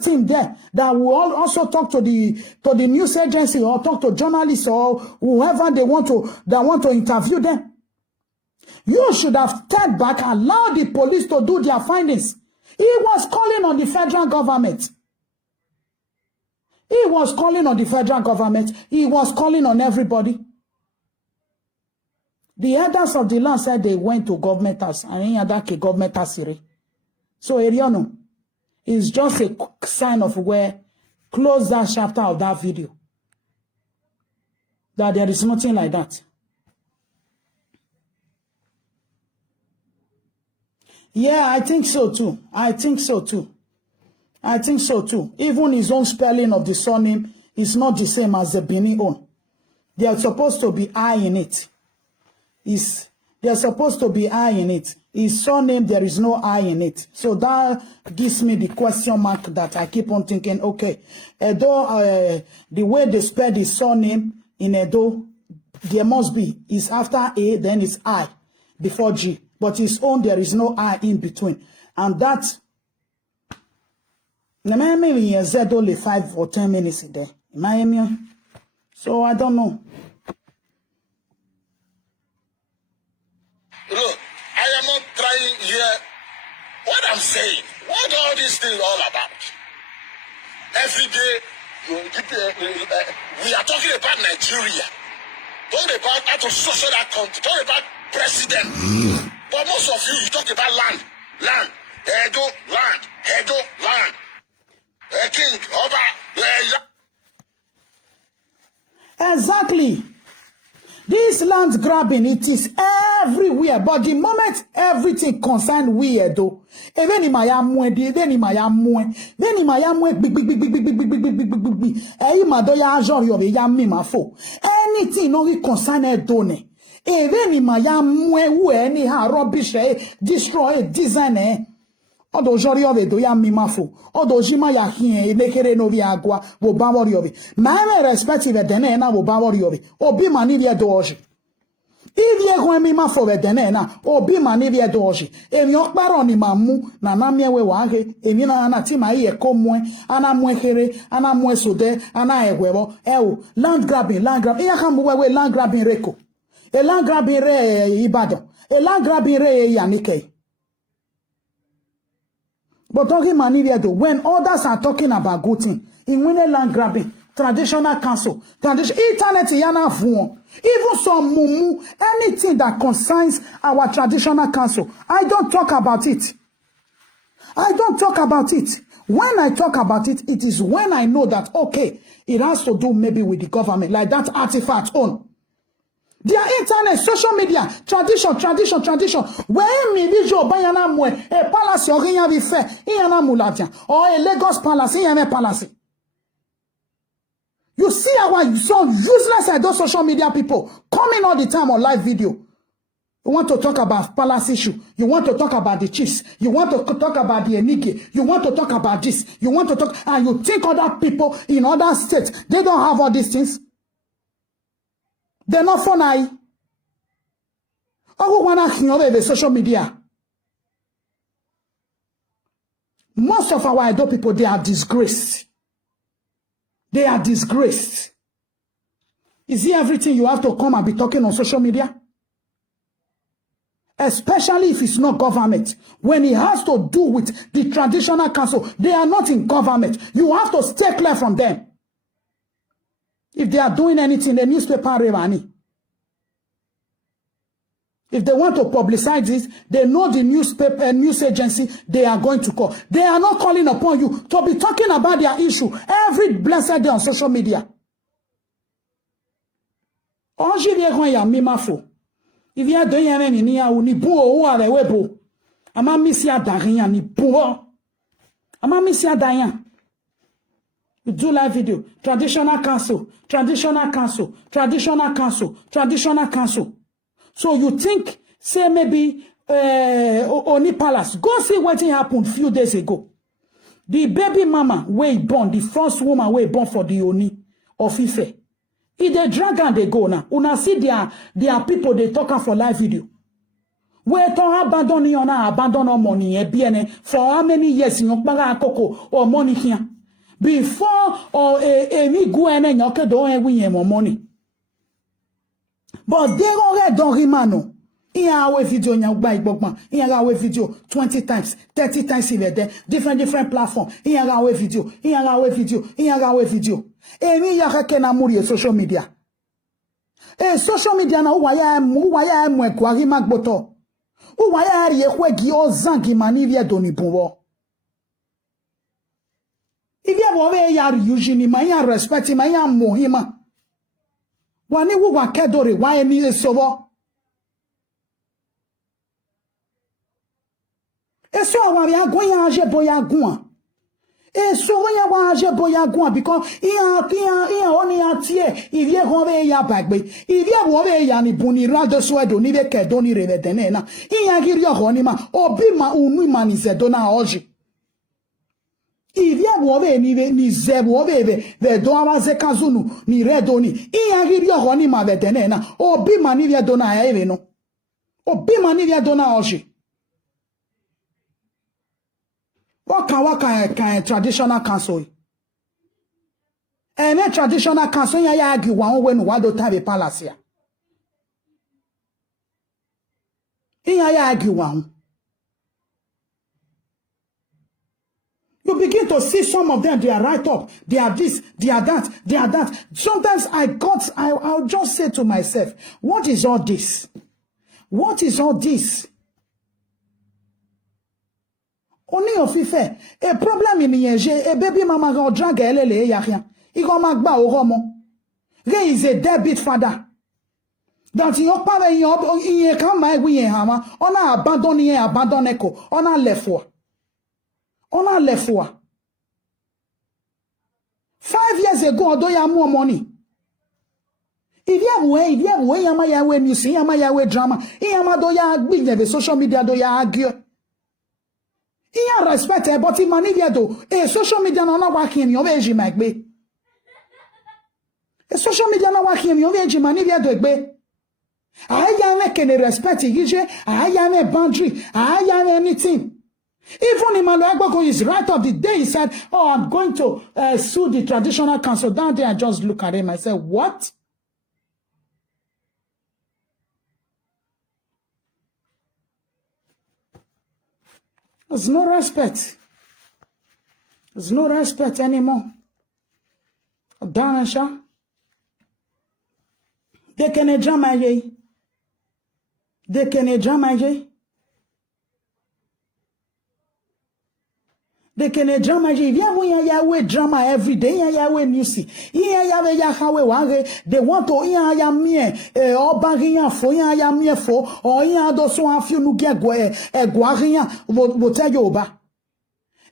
team there that will also talk to the news agency or talk to journalists or whoever they want to interview them. You should have stepped back and allowed the police to do their findings. He was calling on the federal government. He was calling on the federal government. He was calling on everybody. The elders of the land said they went to government house and any other government house. So, Eriano, is just a sign of where close that chapter of that video. That there is nothing like that. Yeah, I think so too. I think so too. I think so too. Even his own spelling of the surname is not the same as the Benin own. They are supposed to be I in it. They are supposed to be I in it. His surname, there is no I in it. So that gives me the question mark that I keep on thinking, okay, Edo, the way they spell the surname in Edo, there must be, is after A, then it's I, before G. But his own, there is no I in between. And that, maybe he has only 5 or 10 minutes there. So I don't know. Look, I am not trying here. What I'm saying, what all these things all about? Every day, we are talking about Nigeria. Talking about how to social that country. Talking about president. But most of you talk about land. Edo, land. King, Oba, Exactly. This land grabbing, it is everywhere. But the moment everything concerned we Edo, even in my big. Anything no concern Edo ne. Even in my who anyhow rubbish destroy design Odo jori of Edo ya mimafo. Odo jima ya hien lekere no vi agwa wo bawori of it. My respective dene na wo bawori of it. Obi mani vi Edo oji. Ivye gwen mi ma fo vedene na obi mani vie doji. Emi okparo ni mamu na na miewe wage. Emi na ana ti ma iye komwe ana mwekere ana mwesode ana egwebo. Land grabbing. Iya kambuwe land grabbing reko. E land grabbing re Ibadan. E land grabbing re Yanike. But talking mani vie do when others are talking about good thing, in winning land grabbing. Traditional council, internet yana fuon. Even some mumu, anything that concerns our traditional council, I don't talk about it. I don't talk about it. When I talk about it, it is when I know that, okay, it has to do maybe with the government, like that artifact on. Their internet, social media, tradition. Where me visual bayana mwe, a palace or rien vi fait, yana mulatia, or a Lagos palace, yana palace. You see how so useless are those social media people coming all the time on live video. You want to talk about palace issue. You want to talk about the chiefs. You want to talk about the Enige. You want to talk about this. You want to talk, and you think other people in other states, they don't have all these things. They're not funny. Oh, wanna hear the social media. Most of our Edo people, they are disgraced. They are disgraced. Is it everything you have to come and be talking on social media? Especially if it's not government. When it has to do with the traditional council, they are not in government. You have to stay clear from them. If they are doing anything, the newspaper Revani. If they want to publicize this, they know the newspaper news agency they are going to call. They are not calling upon you to be talking about their issue every blessed day on social media. Onji vie ya mimafo. If you are doing any ni bu o ale webo. Ama misi adarin ni bu. Ama misi adayan. You do live video. Traditional council. So you think, say maybe Oni Palace. Go see what happened few days ago. The baby mama way born, the first woman way born for the Oni of Ife. If they drag and they go now, una see their people they talking for live video. Where to abandon money for how many years in your coco or money here? Before or any go and yoke don't win more money. But they already don't remano. Iya we video nya gba igbogban. Iya we video 20 times, 30 times even there. Different platform. Iya we video. Emi ya keke na muri social media. Social media na uwaya mwe kwa ri magboto. Uwaya ri ekwe gi ozangi mani vie doni bunwo. Ivia wowe ya usually ma ya respect ma ya mohima. Wani wuwa kedore wa eni sobo. Eso awari agun ya aje boya gun. Eso ya wa aje boya gun because iya oni atie ivie honwe ya bagbe. Ivie wowe ya ni buni rado swedo ni be kedo ni revedene na. Iya giri ohoni ma obi ma unu manizedo na oji. Ivie wowe ni zebu wowe ve do amaze kazunu ni redo ni. Iya giri ohoni ma vedene na. Obi mani vie do na eve no. Obi mani vie do na oji. Waka traditional council. Ene traditional council ya agi wa onwe nu wado tabe palace ya. Ya agi wa. You begin to see some of them, they are right up. They are this, they are that. Sometimes I'll just say to myself, what is all this? What is all this? Oni of Ife, a problem in Yenje, a baby mama go drag elele yahya. Igo magba oromo. Re is a deadbeat father. That your power in your come my win hammer, ona abandon echo, ona left for. 5 years ago, do ya more money. If you have way, yama music, yama drama, yama do ya big social media do ya argue. Iya respect but in manivia do social media na working your veji magbe. Social media na working your veji manivia do egbe. I am can respect it. I am a boundary. I am anything. Even Emmanuel Agboko is right up the day he said, oh, I'm going to sue the traditional council. Down there, I just look at him. I said, what? There's no respect. There's no respect anymore. Danasha. They can drama ye. They can drama ye. They can drama ye. Yahweh drama every day. Yahweh newsy. They want to for or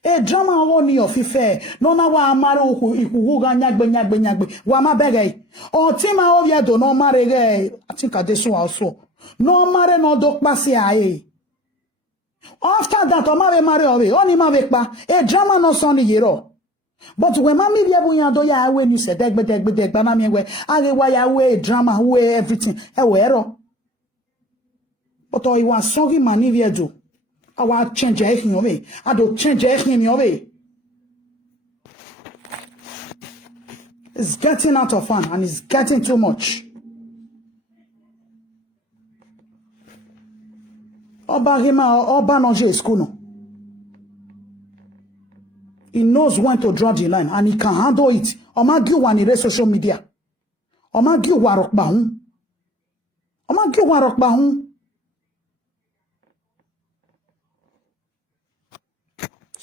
e drama woni ofife no na wa amare ikugu ga nyagbe wa ma bege o ti ma o ye do no mare ge I think adeso also no mare no do pase aye after that o ma be mare o ni ma be pa e drama no so ni yero but when mami bi ebu yan do ya we ni se degbe na mi we age wa ya we drama we everything e we ero but o iwa songi mani bi edo I want change everything away. I don't change everything away. It's getting out of hand and it's getting too much. Oba Noje is cool. He knows when to draw the line and he can handle it. Omagi one in social media. Omagi warok bahun. Omagi warok bahun.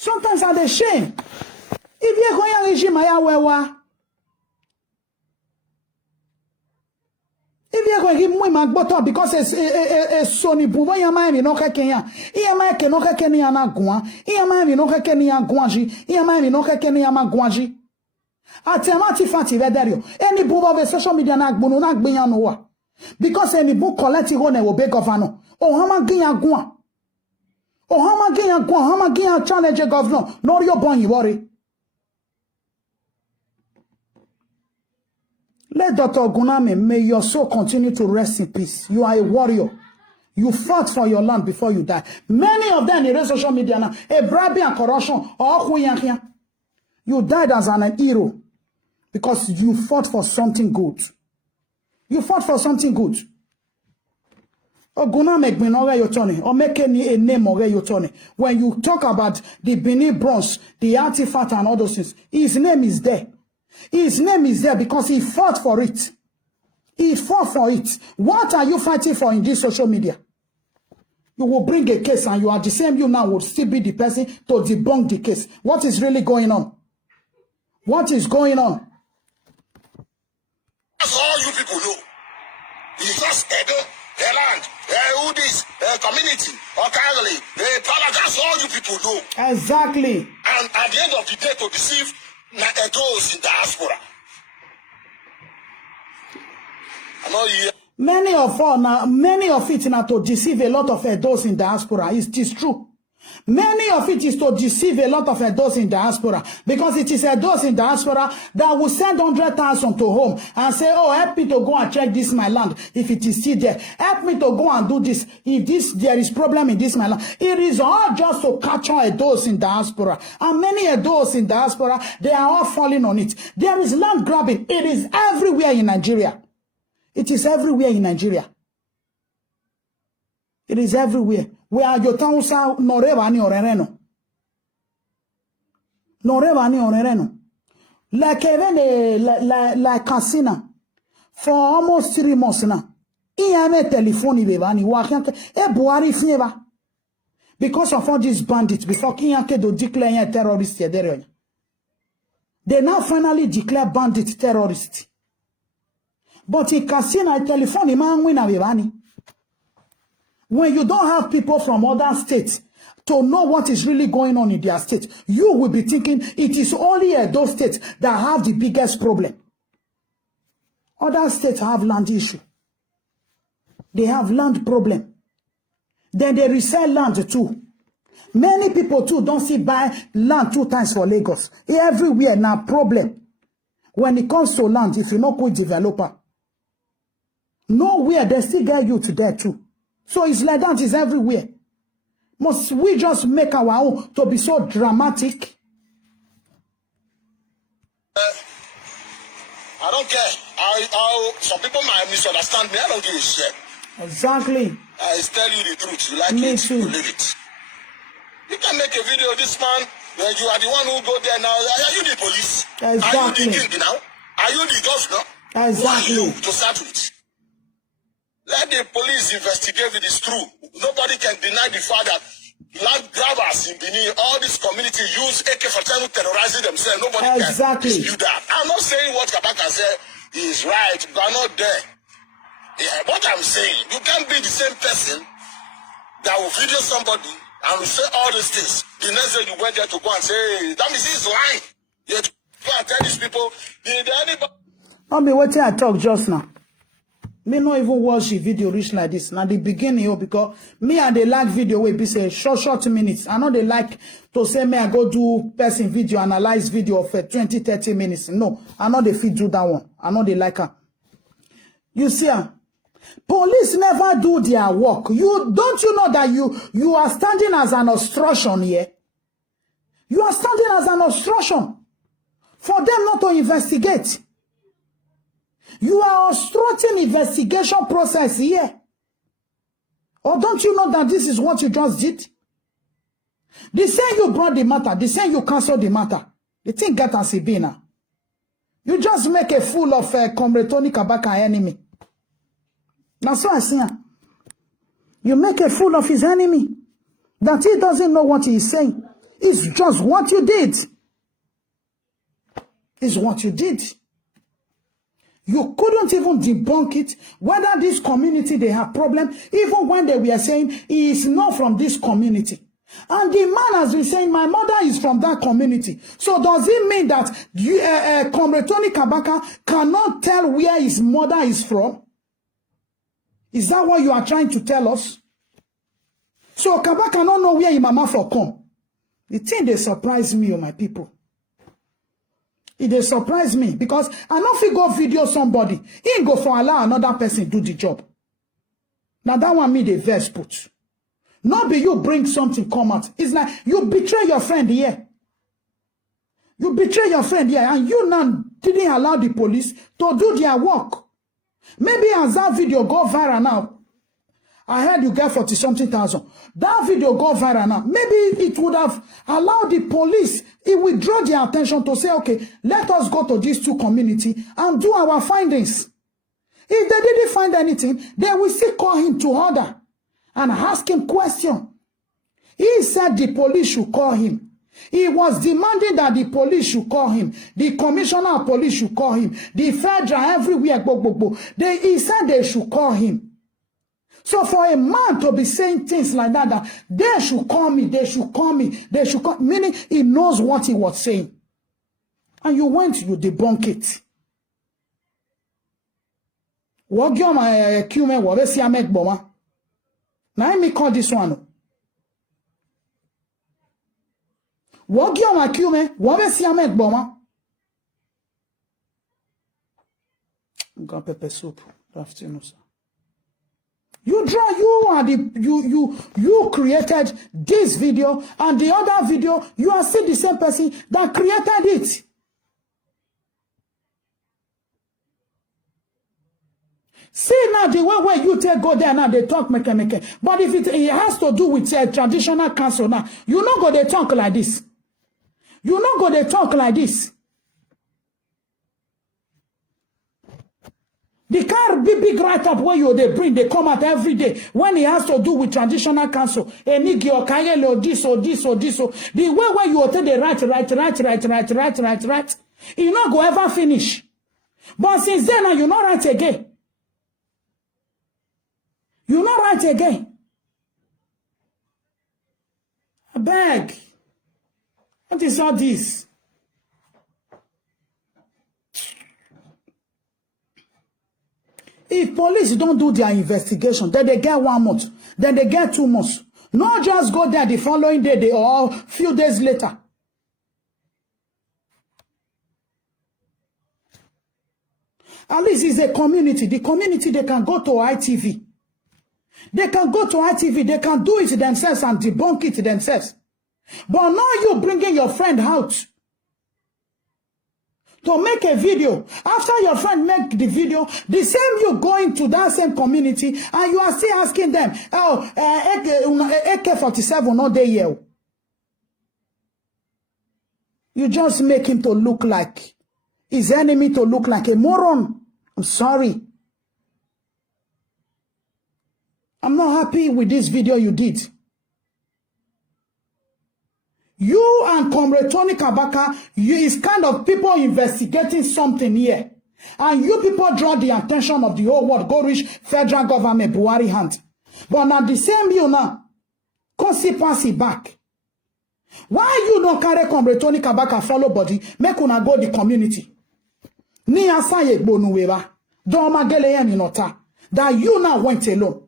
Sometimes I'm ashamed. If you're going to regime, if you're going to give me my bottle because it's Sony Buva, you might be no Kenya. You might be no Kenya Gua. You might be no Kenya Guaji. You might be no Kenya Guaji. Atemati Fati Vedario. Any book of a social media Nagbuno Nagbianoa. Because any book collecting on a big governor. Oh, Hama Gia Gua. Oh, Hama Gia challenge governor. No, you're born, you worry. Let Dr. Guname, may your soul continue to rest in peace. You are a warrior. You fought for your land before you died. Many of them in the social media now, a bribery and corruption, you died as an hero because you fought for something good. You fought for something good. Guname Gbinoge Yotone, or make a name of Yotone. When you talk about the Benin bronze, the artifact and all those things, his name is there. His name is there because he fought for it. He fought for it. What are you fighting for in this social media? You will bring a case and you are the same. You now will still be the person to debunk the case. What is really going on? What is going on? That's all you people know. It's just the land, who this, community, or Kagali, that's all you people know. Exactly. And at the end of the day, to deceive those in diaspora. Many of it now to deceive a lot of those in diaspora. It is true. Many of it is to deceive a lot of those in diaspora because it is those in diaspora that will send 100,000 to home and say, oh, help me to go and check this my land if it is still there. Help me to go and do this if there is problem in this my land. It is all just to capture those in diaspora. And many those in diaspora, they are all falling on it. There is land grabbing. It is everywhere in Nigeria. It is everywhere in Nigeria. It is everywhere. Where your town sa noreva ni orereno. Noreva ni orereno. Like even like casino for almost 3 months now. Iame telephone bevani wakianke e Buhari fieva. Because of all these bandits before Kiyanke do declare a terrorist there. They now finally declare bandit terrorist. But in casino telephone man win bevani. When you don't have people from other states to know what is really going on in their state, you will be thinking it is only those states that have the biggest problem. Other states have land issue. They have land problem. Then they resell land too. Many people too don't see buy land 2 times for Lagos. Everywhere now problem. When it comes to land, if you not quit developer, Nowhere, they still get youth there too. So it's like that, it's everywhere. Must we just make our own to be so dramatic? I don't care how some people might misunderstand me. I don't give a shit. Exactly. I tell you the truth. You like Me it, too. you live it. You can make a video of this man when you are the one who go there now. Are you the police? Exactly. Are you the king now? Are you the governor? Exactly. Who are you to start with? Let the police investigate if it is true. Nobody can deny the fact that land grabbers in Benin, all this community use AK-47 terrorizing themselves. Nobody Exactly. can dispute that. I'm not saying what Kabaka said is right, but I'm not there. Yeah, what I'm saying, you can't be the same person that will video somebody and will say all these things. The next day you went there to go and say, hey, that means he's lying. You have to go and tell these people, did anybody... I'll be waiting I talk just now. Me not even watch the video reach like this. Now the beginning, because me and they like video wey be say short minutes. I know they like to say me I go do person video, analyze video of 20-30 minutes. No, I know they fit do that one. I know they like her. You see her? Police never do their work. Don't you know that you are standing as an obstruction here? You are standing as an obstruction for them not to investigate. You are obstructing investigation process here. Or don't you know that this is what you just did? The same you brought the matter, the same you canceled the matter. The thing get as it be now. You just make a fool of Comrade Tony Kabaka enemy. That's what I see. You make a fool of his enemy. That he doesn't know what he is saying. It's just what you did. It's what you did. You couldn't even debunk it, whether this community, they have problem, even when they were saying he is not from this community. And the man has been saying, my mother is from that community. So does it mean that Comrade Tony Kabaka cannot tell where his mother is from? Is that what you are trying to tell us? So Kabaka don't know where his mama for come. The thing they surprise me, my people. It surprised me because I know if you go video somebody, he ain't go for allow another person do the job. Now that one me the verse put. Not be you bring something come out. It's like you betray your friend here. You betray your friend here and you now didn't allow the police to do their work. Maybe as that video go viral now, I heard you get 40-something,000. That video go viral now. Maybe it would have allowed the police, it would draw their attention to say, okay, let us go to these two communities and do our findings. If they didn't find anything, they will still call him to order and ask him question. He said the police should call him. He was demanding that the police should call him. The commissioner of police should call him. The federal everywhere, he said they should call him. So for a man to be saying things like that they should call me, they should call me, they should call, meaning he knows what he was saying. And you debunk it. What you my Q-man, what see I make bomber? Now me call this one. What you my Q-man, what see I make bomber? Got pepper soup. Afternoon, sir. You created this video and the other video, you are still the same person that created it. See now the way where you take go there now, they talk make. But if it has to do with traditional council now, you not go they talk like this. You not go they talk like this. The kind of big write-up where they bring, they come out every day when it has to do with traditional council. Enigi or Kayele or this or this or this. Or the way where you take the write. You not go ever finish. But since then, now you not write again. You not write again. I beg. What is all this? If police don't do their investigation, then they get 1 month, then they get 2 months. Not just go there the following day or few days later. At least it's a community. The community, they can go to ITV. They can go to ITV. They can do it themselves and debunk it themselves. But now you bringing your friend out to make a video. After your friend make the video, the same you going to that same community and you are still asking them, oh, AK-47 not there here. You just make him to look like his enemy, to look like a moron. I'm sorry. I'm not happy with this video you did. You and Comrade Tony Kabaka, is kind of people investigating something here. And you people draw the attention of the whole world, go reach federal government, Buhari hand. But now the same you now, consequence back. Why you don't carry Comrade Tony Kabaka follow body, make una go the community? Ni asaye bonuweba, don't magele inota, that you now went alone.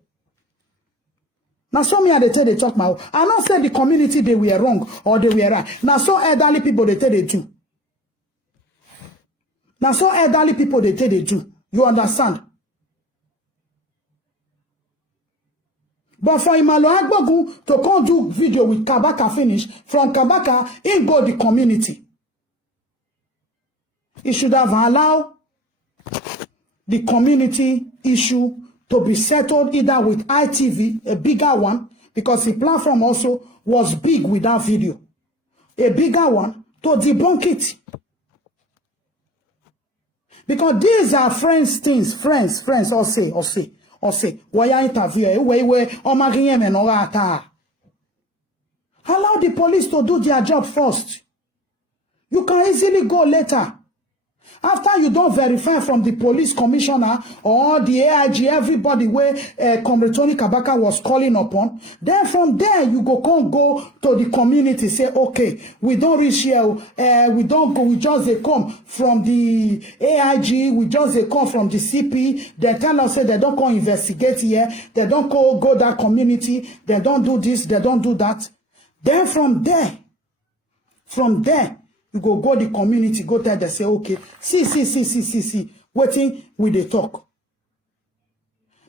Now, some me they tell they talk my. I not say the community they were wrong or they were right. Now, so elderly people they tell they do. Now, so elderly people they tell they do. You understand? But for Imalo Agbogu to come do video with Kabaka finish, from Kabaka, in go the community. It should have allowed the community issue to be settled either with ITV, a bigger one, because the platform also was big with that video. A bigger one to debunk it. Because these are friends things, friends, or say. Why interview? Allow the police to do their job first. You can easily go later. After you don't verify from the police commissioner or the AIG, everybody where Comrade Tony Kabaka was calling upon, then from there you go to the community, say, okay, we don't reach here, we don't go, we just come from the AIG, we just come from the CP, they tell us say they don't go investigate here, they don't go that community, they don't do this, they don't do that. Then from there, you go the community, go tell them, say, okay, see, waiting with the talk.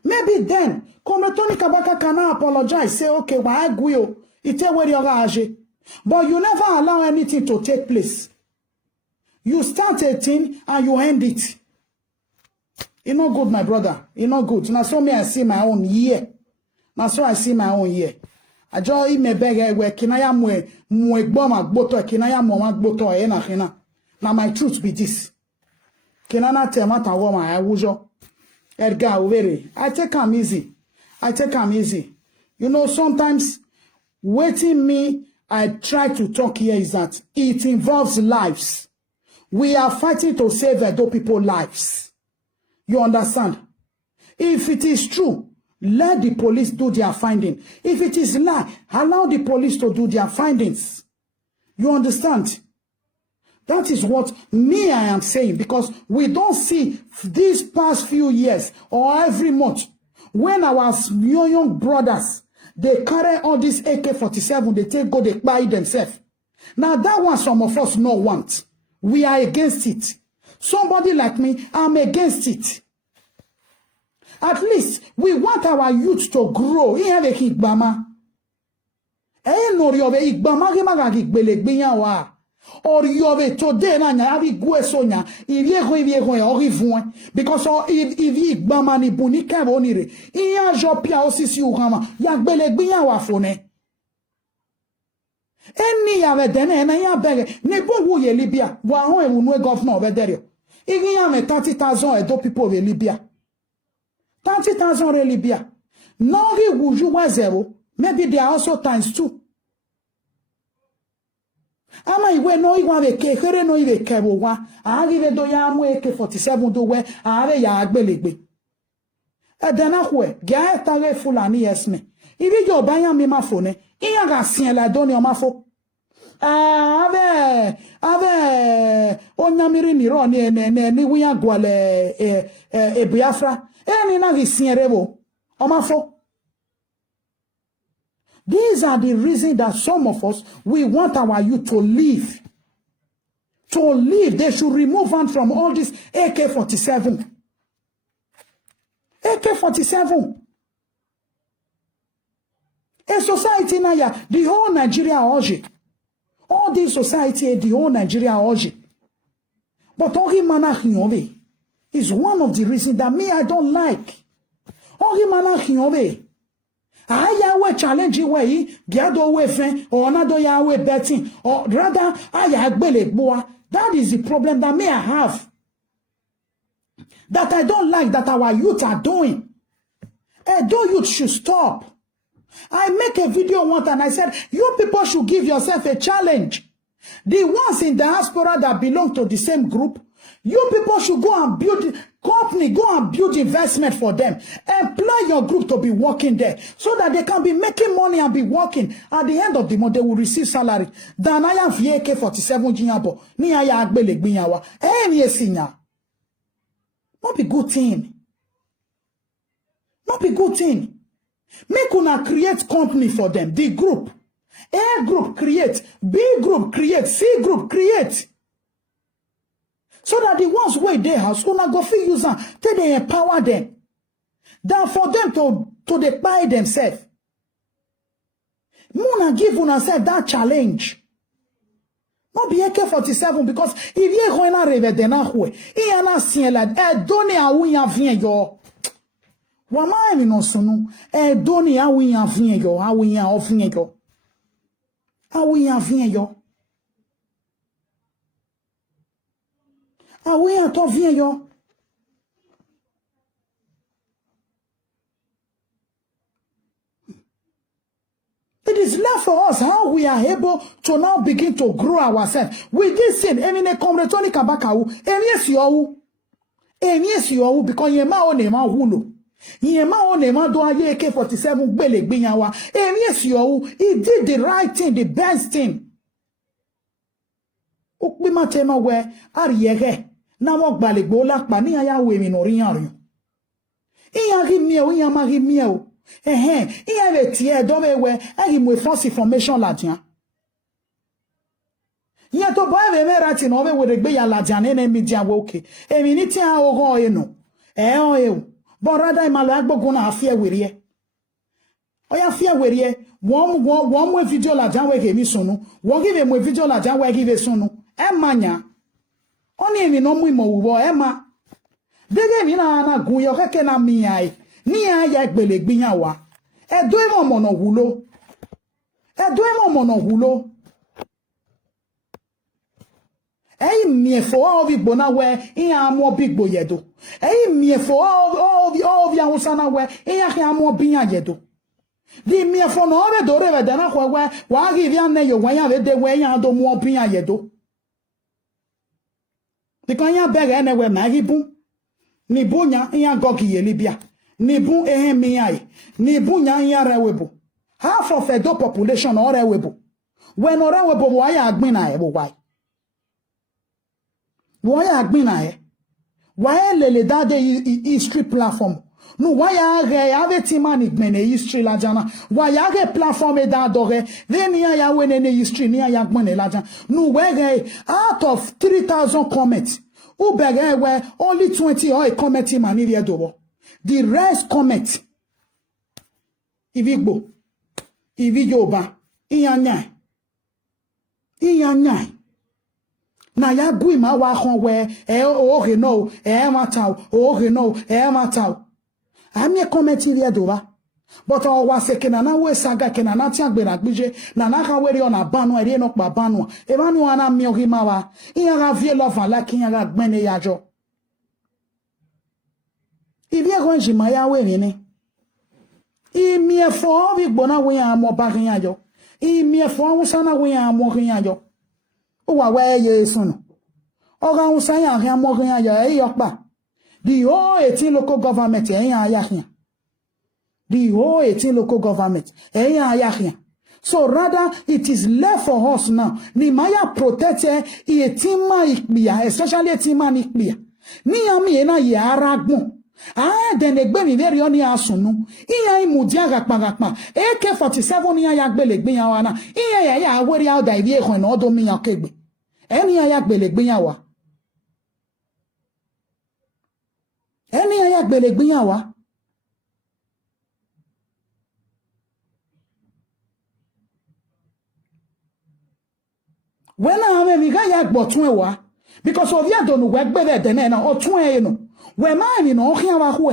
Maybe then, Comrade Tony Kabaka cannot apologize, say, okay, well, I agree, it's where you're age. But you never allow anything to take place. You start a thing and you end it. It's not good, my brother. It's not good. Now, so me, I see my own year. Now, so I see my own year. Ajo ime bege we kinaya mwe gboma gboto kinaya mo ma gboto e na kina. Na my truth be this. Kinana temata wo ma awujo. Edgar Owere. I take am easy. You know, sometimes waiting me I try to talk here is that it involves lives. We are fighting to save Edo people's lives. You understand? If it is true, let the police do their finding. If it is lie, allow the police to do their findings. You understand? That is what I am saying, because we don't see these past few years or every month when our young brothers, they carry all this AK-47, they take go, they buy themselves. Now that one some of us no want. We are against it. Somebody like me, I'm against it. At least we want our youth to grow. Or you have today na avi guesonya because if igbama ni bunika bonire iya jopia osisi uhama ya gbelegbiyan wa fone eni ya vedene na ya bere ne bo wo ye Libya wa hon ewunu governor obederio igi ya me 30,000 Edo people in Libya 30,000 in Libya no ri wuju wa zero, maybe they are also times 2. Ama iwe no iwa veke, kere no iwe kebo wa, aari do ya amu AK-47 do we, aare ya agbelegbe. Edena hwe, gya etare fulani esme. Ivi yo bayan mi mafone, iya ga sien la doni o mafo. Ave, onyamiri ni ro ni wiya gwale Biafra. Ni na gi sien rebo, o mafo. These are the reasons that some of us, we want our youth to live. To live. They should remove them from all this AK-47. AK-47. A society na ya, the whole Nigeria oji. All this society, the whole Nigeria oji. But Ori Manahinobe is one of the reasons that me I don't like. Ori Manahinobe. Aya we challenge way, Giado we fen, or another ya we betting, or rather, Aya Gbele Boa. That is the problem that me I have. That I don't like that our youth are doing. Those youth should stop. I make a video once and I said, you people should give yourself a challenge. The ones in diaspora that belong to the same group, you people should go and build company, go and build investment for them. Employ your group to be working there so that they can be making money and be working. At the end of the month, they will receive salary. Than I am AK-47 jinyabo. Ni aya agbele gbiyawa. Ni esinya. Not be good thing. Not be good thing. Make una create company for them. The group. A group create. B group create. C group create. So that the ones where they house, una go fit use them. Till they empower them. Than for them to they buy themselves. Muna give una self that challenge. Not be AK-47 because if you going to reve de na hwe, i ana sien la donne a ou yan vien yo. Wama emi no sunu donne a ou yan vien yo, a ou yan ofien yo. A ou yan vien yo. A ou yan to vien yo. It is left for us how we are able to now begin to grow ourselves. With this thing, emine komretoni kabakawu, emiye siyowu, because yema o nema hulo. Yema o nema do aye AK-47 gbele gbiyanwa. Emiye siyowu, he did the right thing, the best thing. Ukbima tema we, ariyege, na wak balegbo lakpa, ni aya we minori yanyu. Iya rimye o, iya ma rimye o. Il y avait tiers d'homme et il false information là-dedans. Il y a tout pas de rati no we de gbe ya là-dedans en media woke. E mi ni ti a ogo e no. O e o. Bon rada ma lo agbogun na afia werie. O ya afia werie. Won mo video là-dedans we ke mi sunu. Won give mo video là-dedans we give sunu. E manya. Oni mi no mu mo wo e ma. Dege mi na gun yo keke na mi ai. Ni aya gbele gbiyanwa edo emo mono hulo mi efo ovi gbona we iya amo bigbo yedo mi efo ovi awusana we iya ki amo biyan yedo di mi efo no ore do re dana kwa we wa gi vi ane yo wan ya ve de we ya do mo biyan yedo di kan ya bere ene we ma ribu ni bunya iya gogi yelibia Nibu ehemiyai, nibu nyanya rewebo. Half of Edo population or rewebo. When or rewebo, why agbina ebo why? Why agbina e? Why lele dade history platform? No, why ave timani gbene history la jana? Why ave platform e da dore? Then ya wenene history ni ya gbene la jana. No, where out of 3,000 comments, ubege where only 20 or a comment mani dobo. The rest comment. Ivigbo. Iviyoba. Iyanyai. Na ya gui ma wa kon we ohe no matao. Ohe no matao. Ami comment doba. But o wa se kenana we saga kenana ti agbera gbije na na ka weri ona banu eri no pa banu. E banu ana mi ohi ma wa. Iya ga vie love la kin ya ga gbene yajo. If you are going to my way, me a for we bona we are more bagging yo. Me a for sana we are more yo. Oh, where ye son. Oh, I was saying I am more yo. The whole 18 local government, the whole 18 local government, so rather, it is left for us now. Ni maya protect e tima ikbia, especially a tima ikbia. Ni ami ena ya aragbon. Den egbe mi veri oni asunu. Iya imudia gakpa. AK-47 ni ya gbele gbe yan wa na. Iya ya aweri out da ibi ehun na odo mi yan kegbe. Eni ya gbele gbe yan wa. Eni ya gbele gbe yan wa. When I am a guy botwe because of ya don't work better than an or 20 no. Where man in all here who.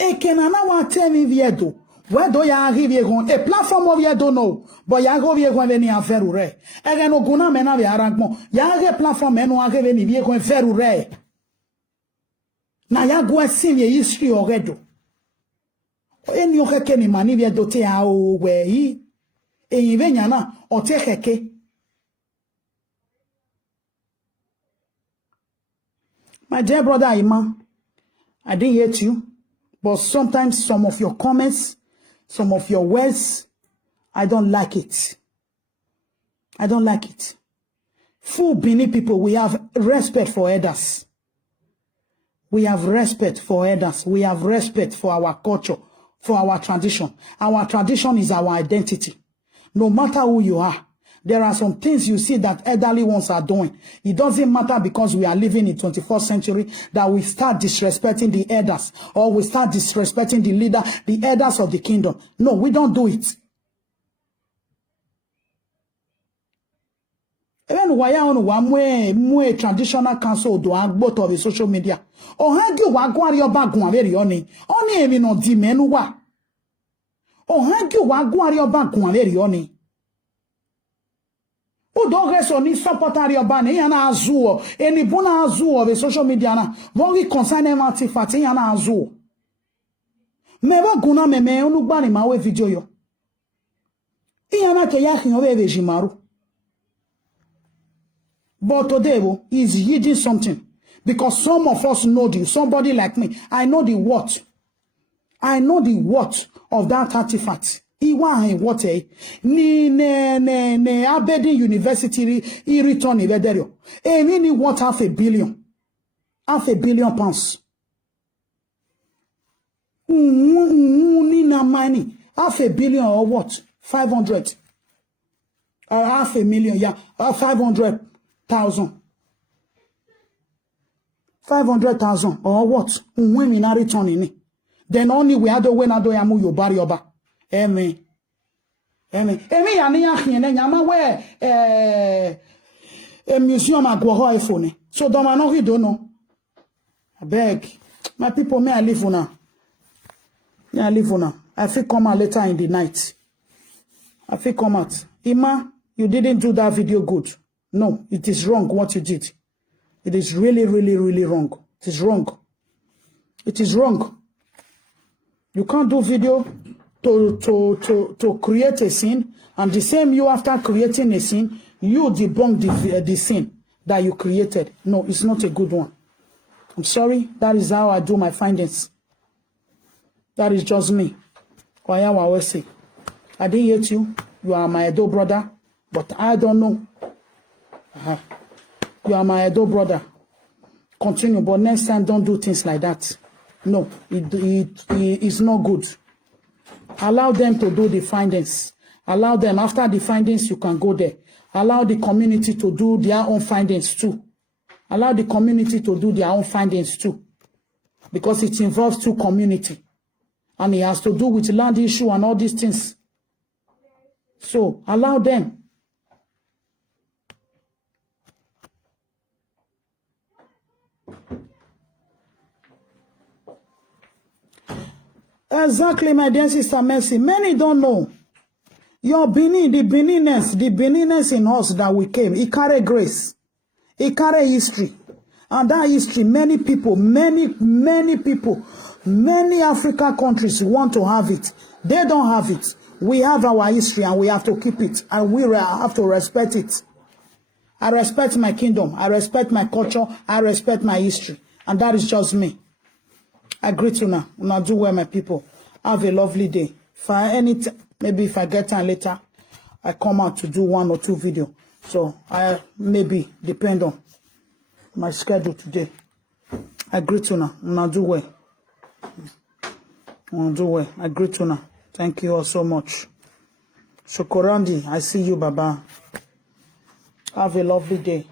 E kenana wa temi viedo. Where do ya arrive a platform of ya don't know, but ya go via when any affair rare. Again, no guna mena be arangmo. Ya get platform and no arrive any vehicle very rare. Na ya go see ye history already. Any of her kenny mani via dote a o where he e venyana or take heke. My dear brother Ima, I didn't hate you, but sometimes some of your comments, some of your words, I don't like it. I don't like it. Full Bini people, we have respect for elders. We have respect for elders. We have respect for our culture, for our tradition. Our tradition is our identity. No matter who you are, there are some things you see that elderly ones are doing. It doesn't matter because we are living in 21st century that we start disrespecting the elders or we start disrespecting the leader, the elders of the kingdom. No, we don't do it. Even why on one traditional council do both of the social media. Or how do wa go your bag one very only even no di menu wa. Or how do wa go your bag one very only. O don't rest on this supporter your ban yana azuo any bona azuo of the social media na very concern artifact yana azuo. Meba guna meme onugbani mawe video yo. Iyana ke yakin obe vejimaru. But today, he's hiding something. Because some of us know the, somebody like me, I know the what. I know the what of that artifact. Iwa what ni Aberdeen University he return Ivedario. Ni what $500 million. £500 million. Ni na money. $500 million or what? 500. Or $500,000, yeah. 500,000. 500,000 or what? When na return in it. Then only we had to win ado yamu yo bari oba. Emi ya ni akhine nyama we a museum agwo iPhone. So don't know he don't know. I beg. My people may I live una. May I live una. I feel come out later in the night. I feel come out. Ima, you didn't do that video good. No, it is wrong what you did. It is really, really, really wrong. It is wrong. It is wrong. You can't do video to create a scene, and the same you after creating a scene, you debunk the scene that you created. No, it's not a good one. I'm sorry. That is how I do my findings. That is just me. I always say, I didn't hate you. You are my Edo brother, but I don't know. You are my Edo brother. Continue, but next time don't do things like that. No, it's not good. Allow them to do the findings. Allow them, after the findings, you can go there. Allow the community to do their own findings too. Allow the community to do their own findings too. Because it involves two community. And it has to do with land issue and all these things. So, allow them. Exactly, my dear sister Mercy. Many don't know. Your Benin, the Beninness in us that we came, it carry grace. It carry history. And that history, many people, many people, many African countries want to have it. They don't have it. We have our history and we have to keep it. And we have to respect it. I respect my kingdom. I respect my culture. I respect my history. And that is just me. I greet you now. Now do well, my people. Have a lovely day. Maybe if I get time later, I come out to do 1 or 2 videos. So I maybe depend on my schedule today. I greet you now. Now do well. Do well. I greet you now. Thank you all so much. Shokorandi, I see you, Baba. Have a lovely day.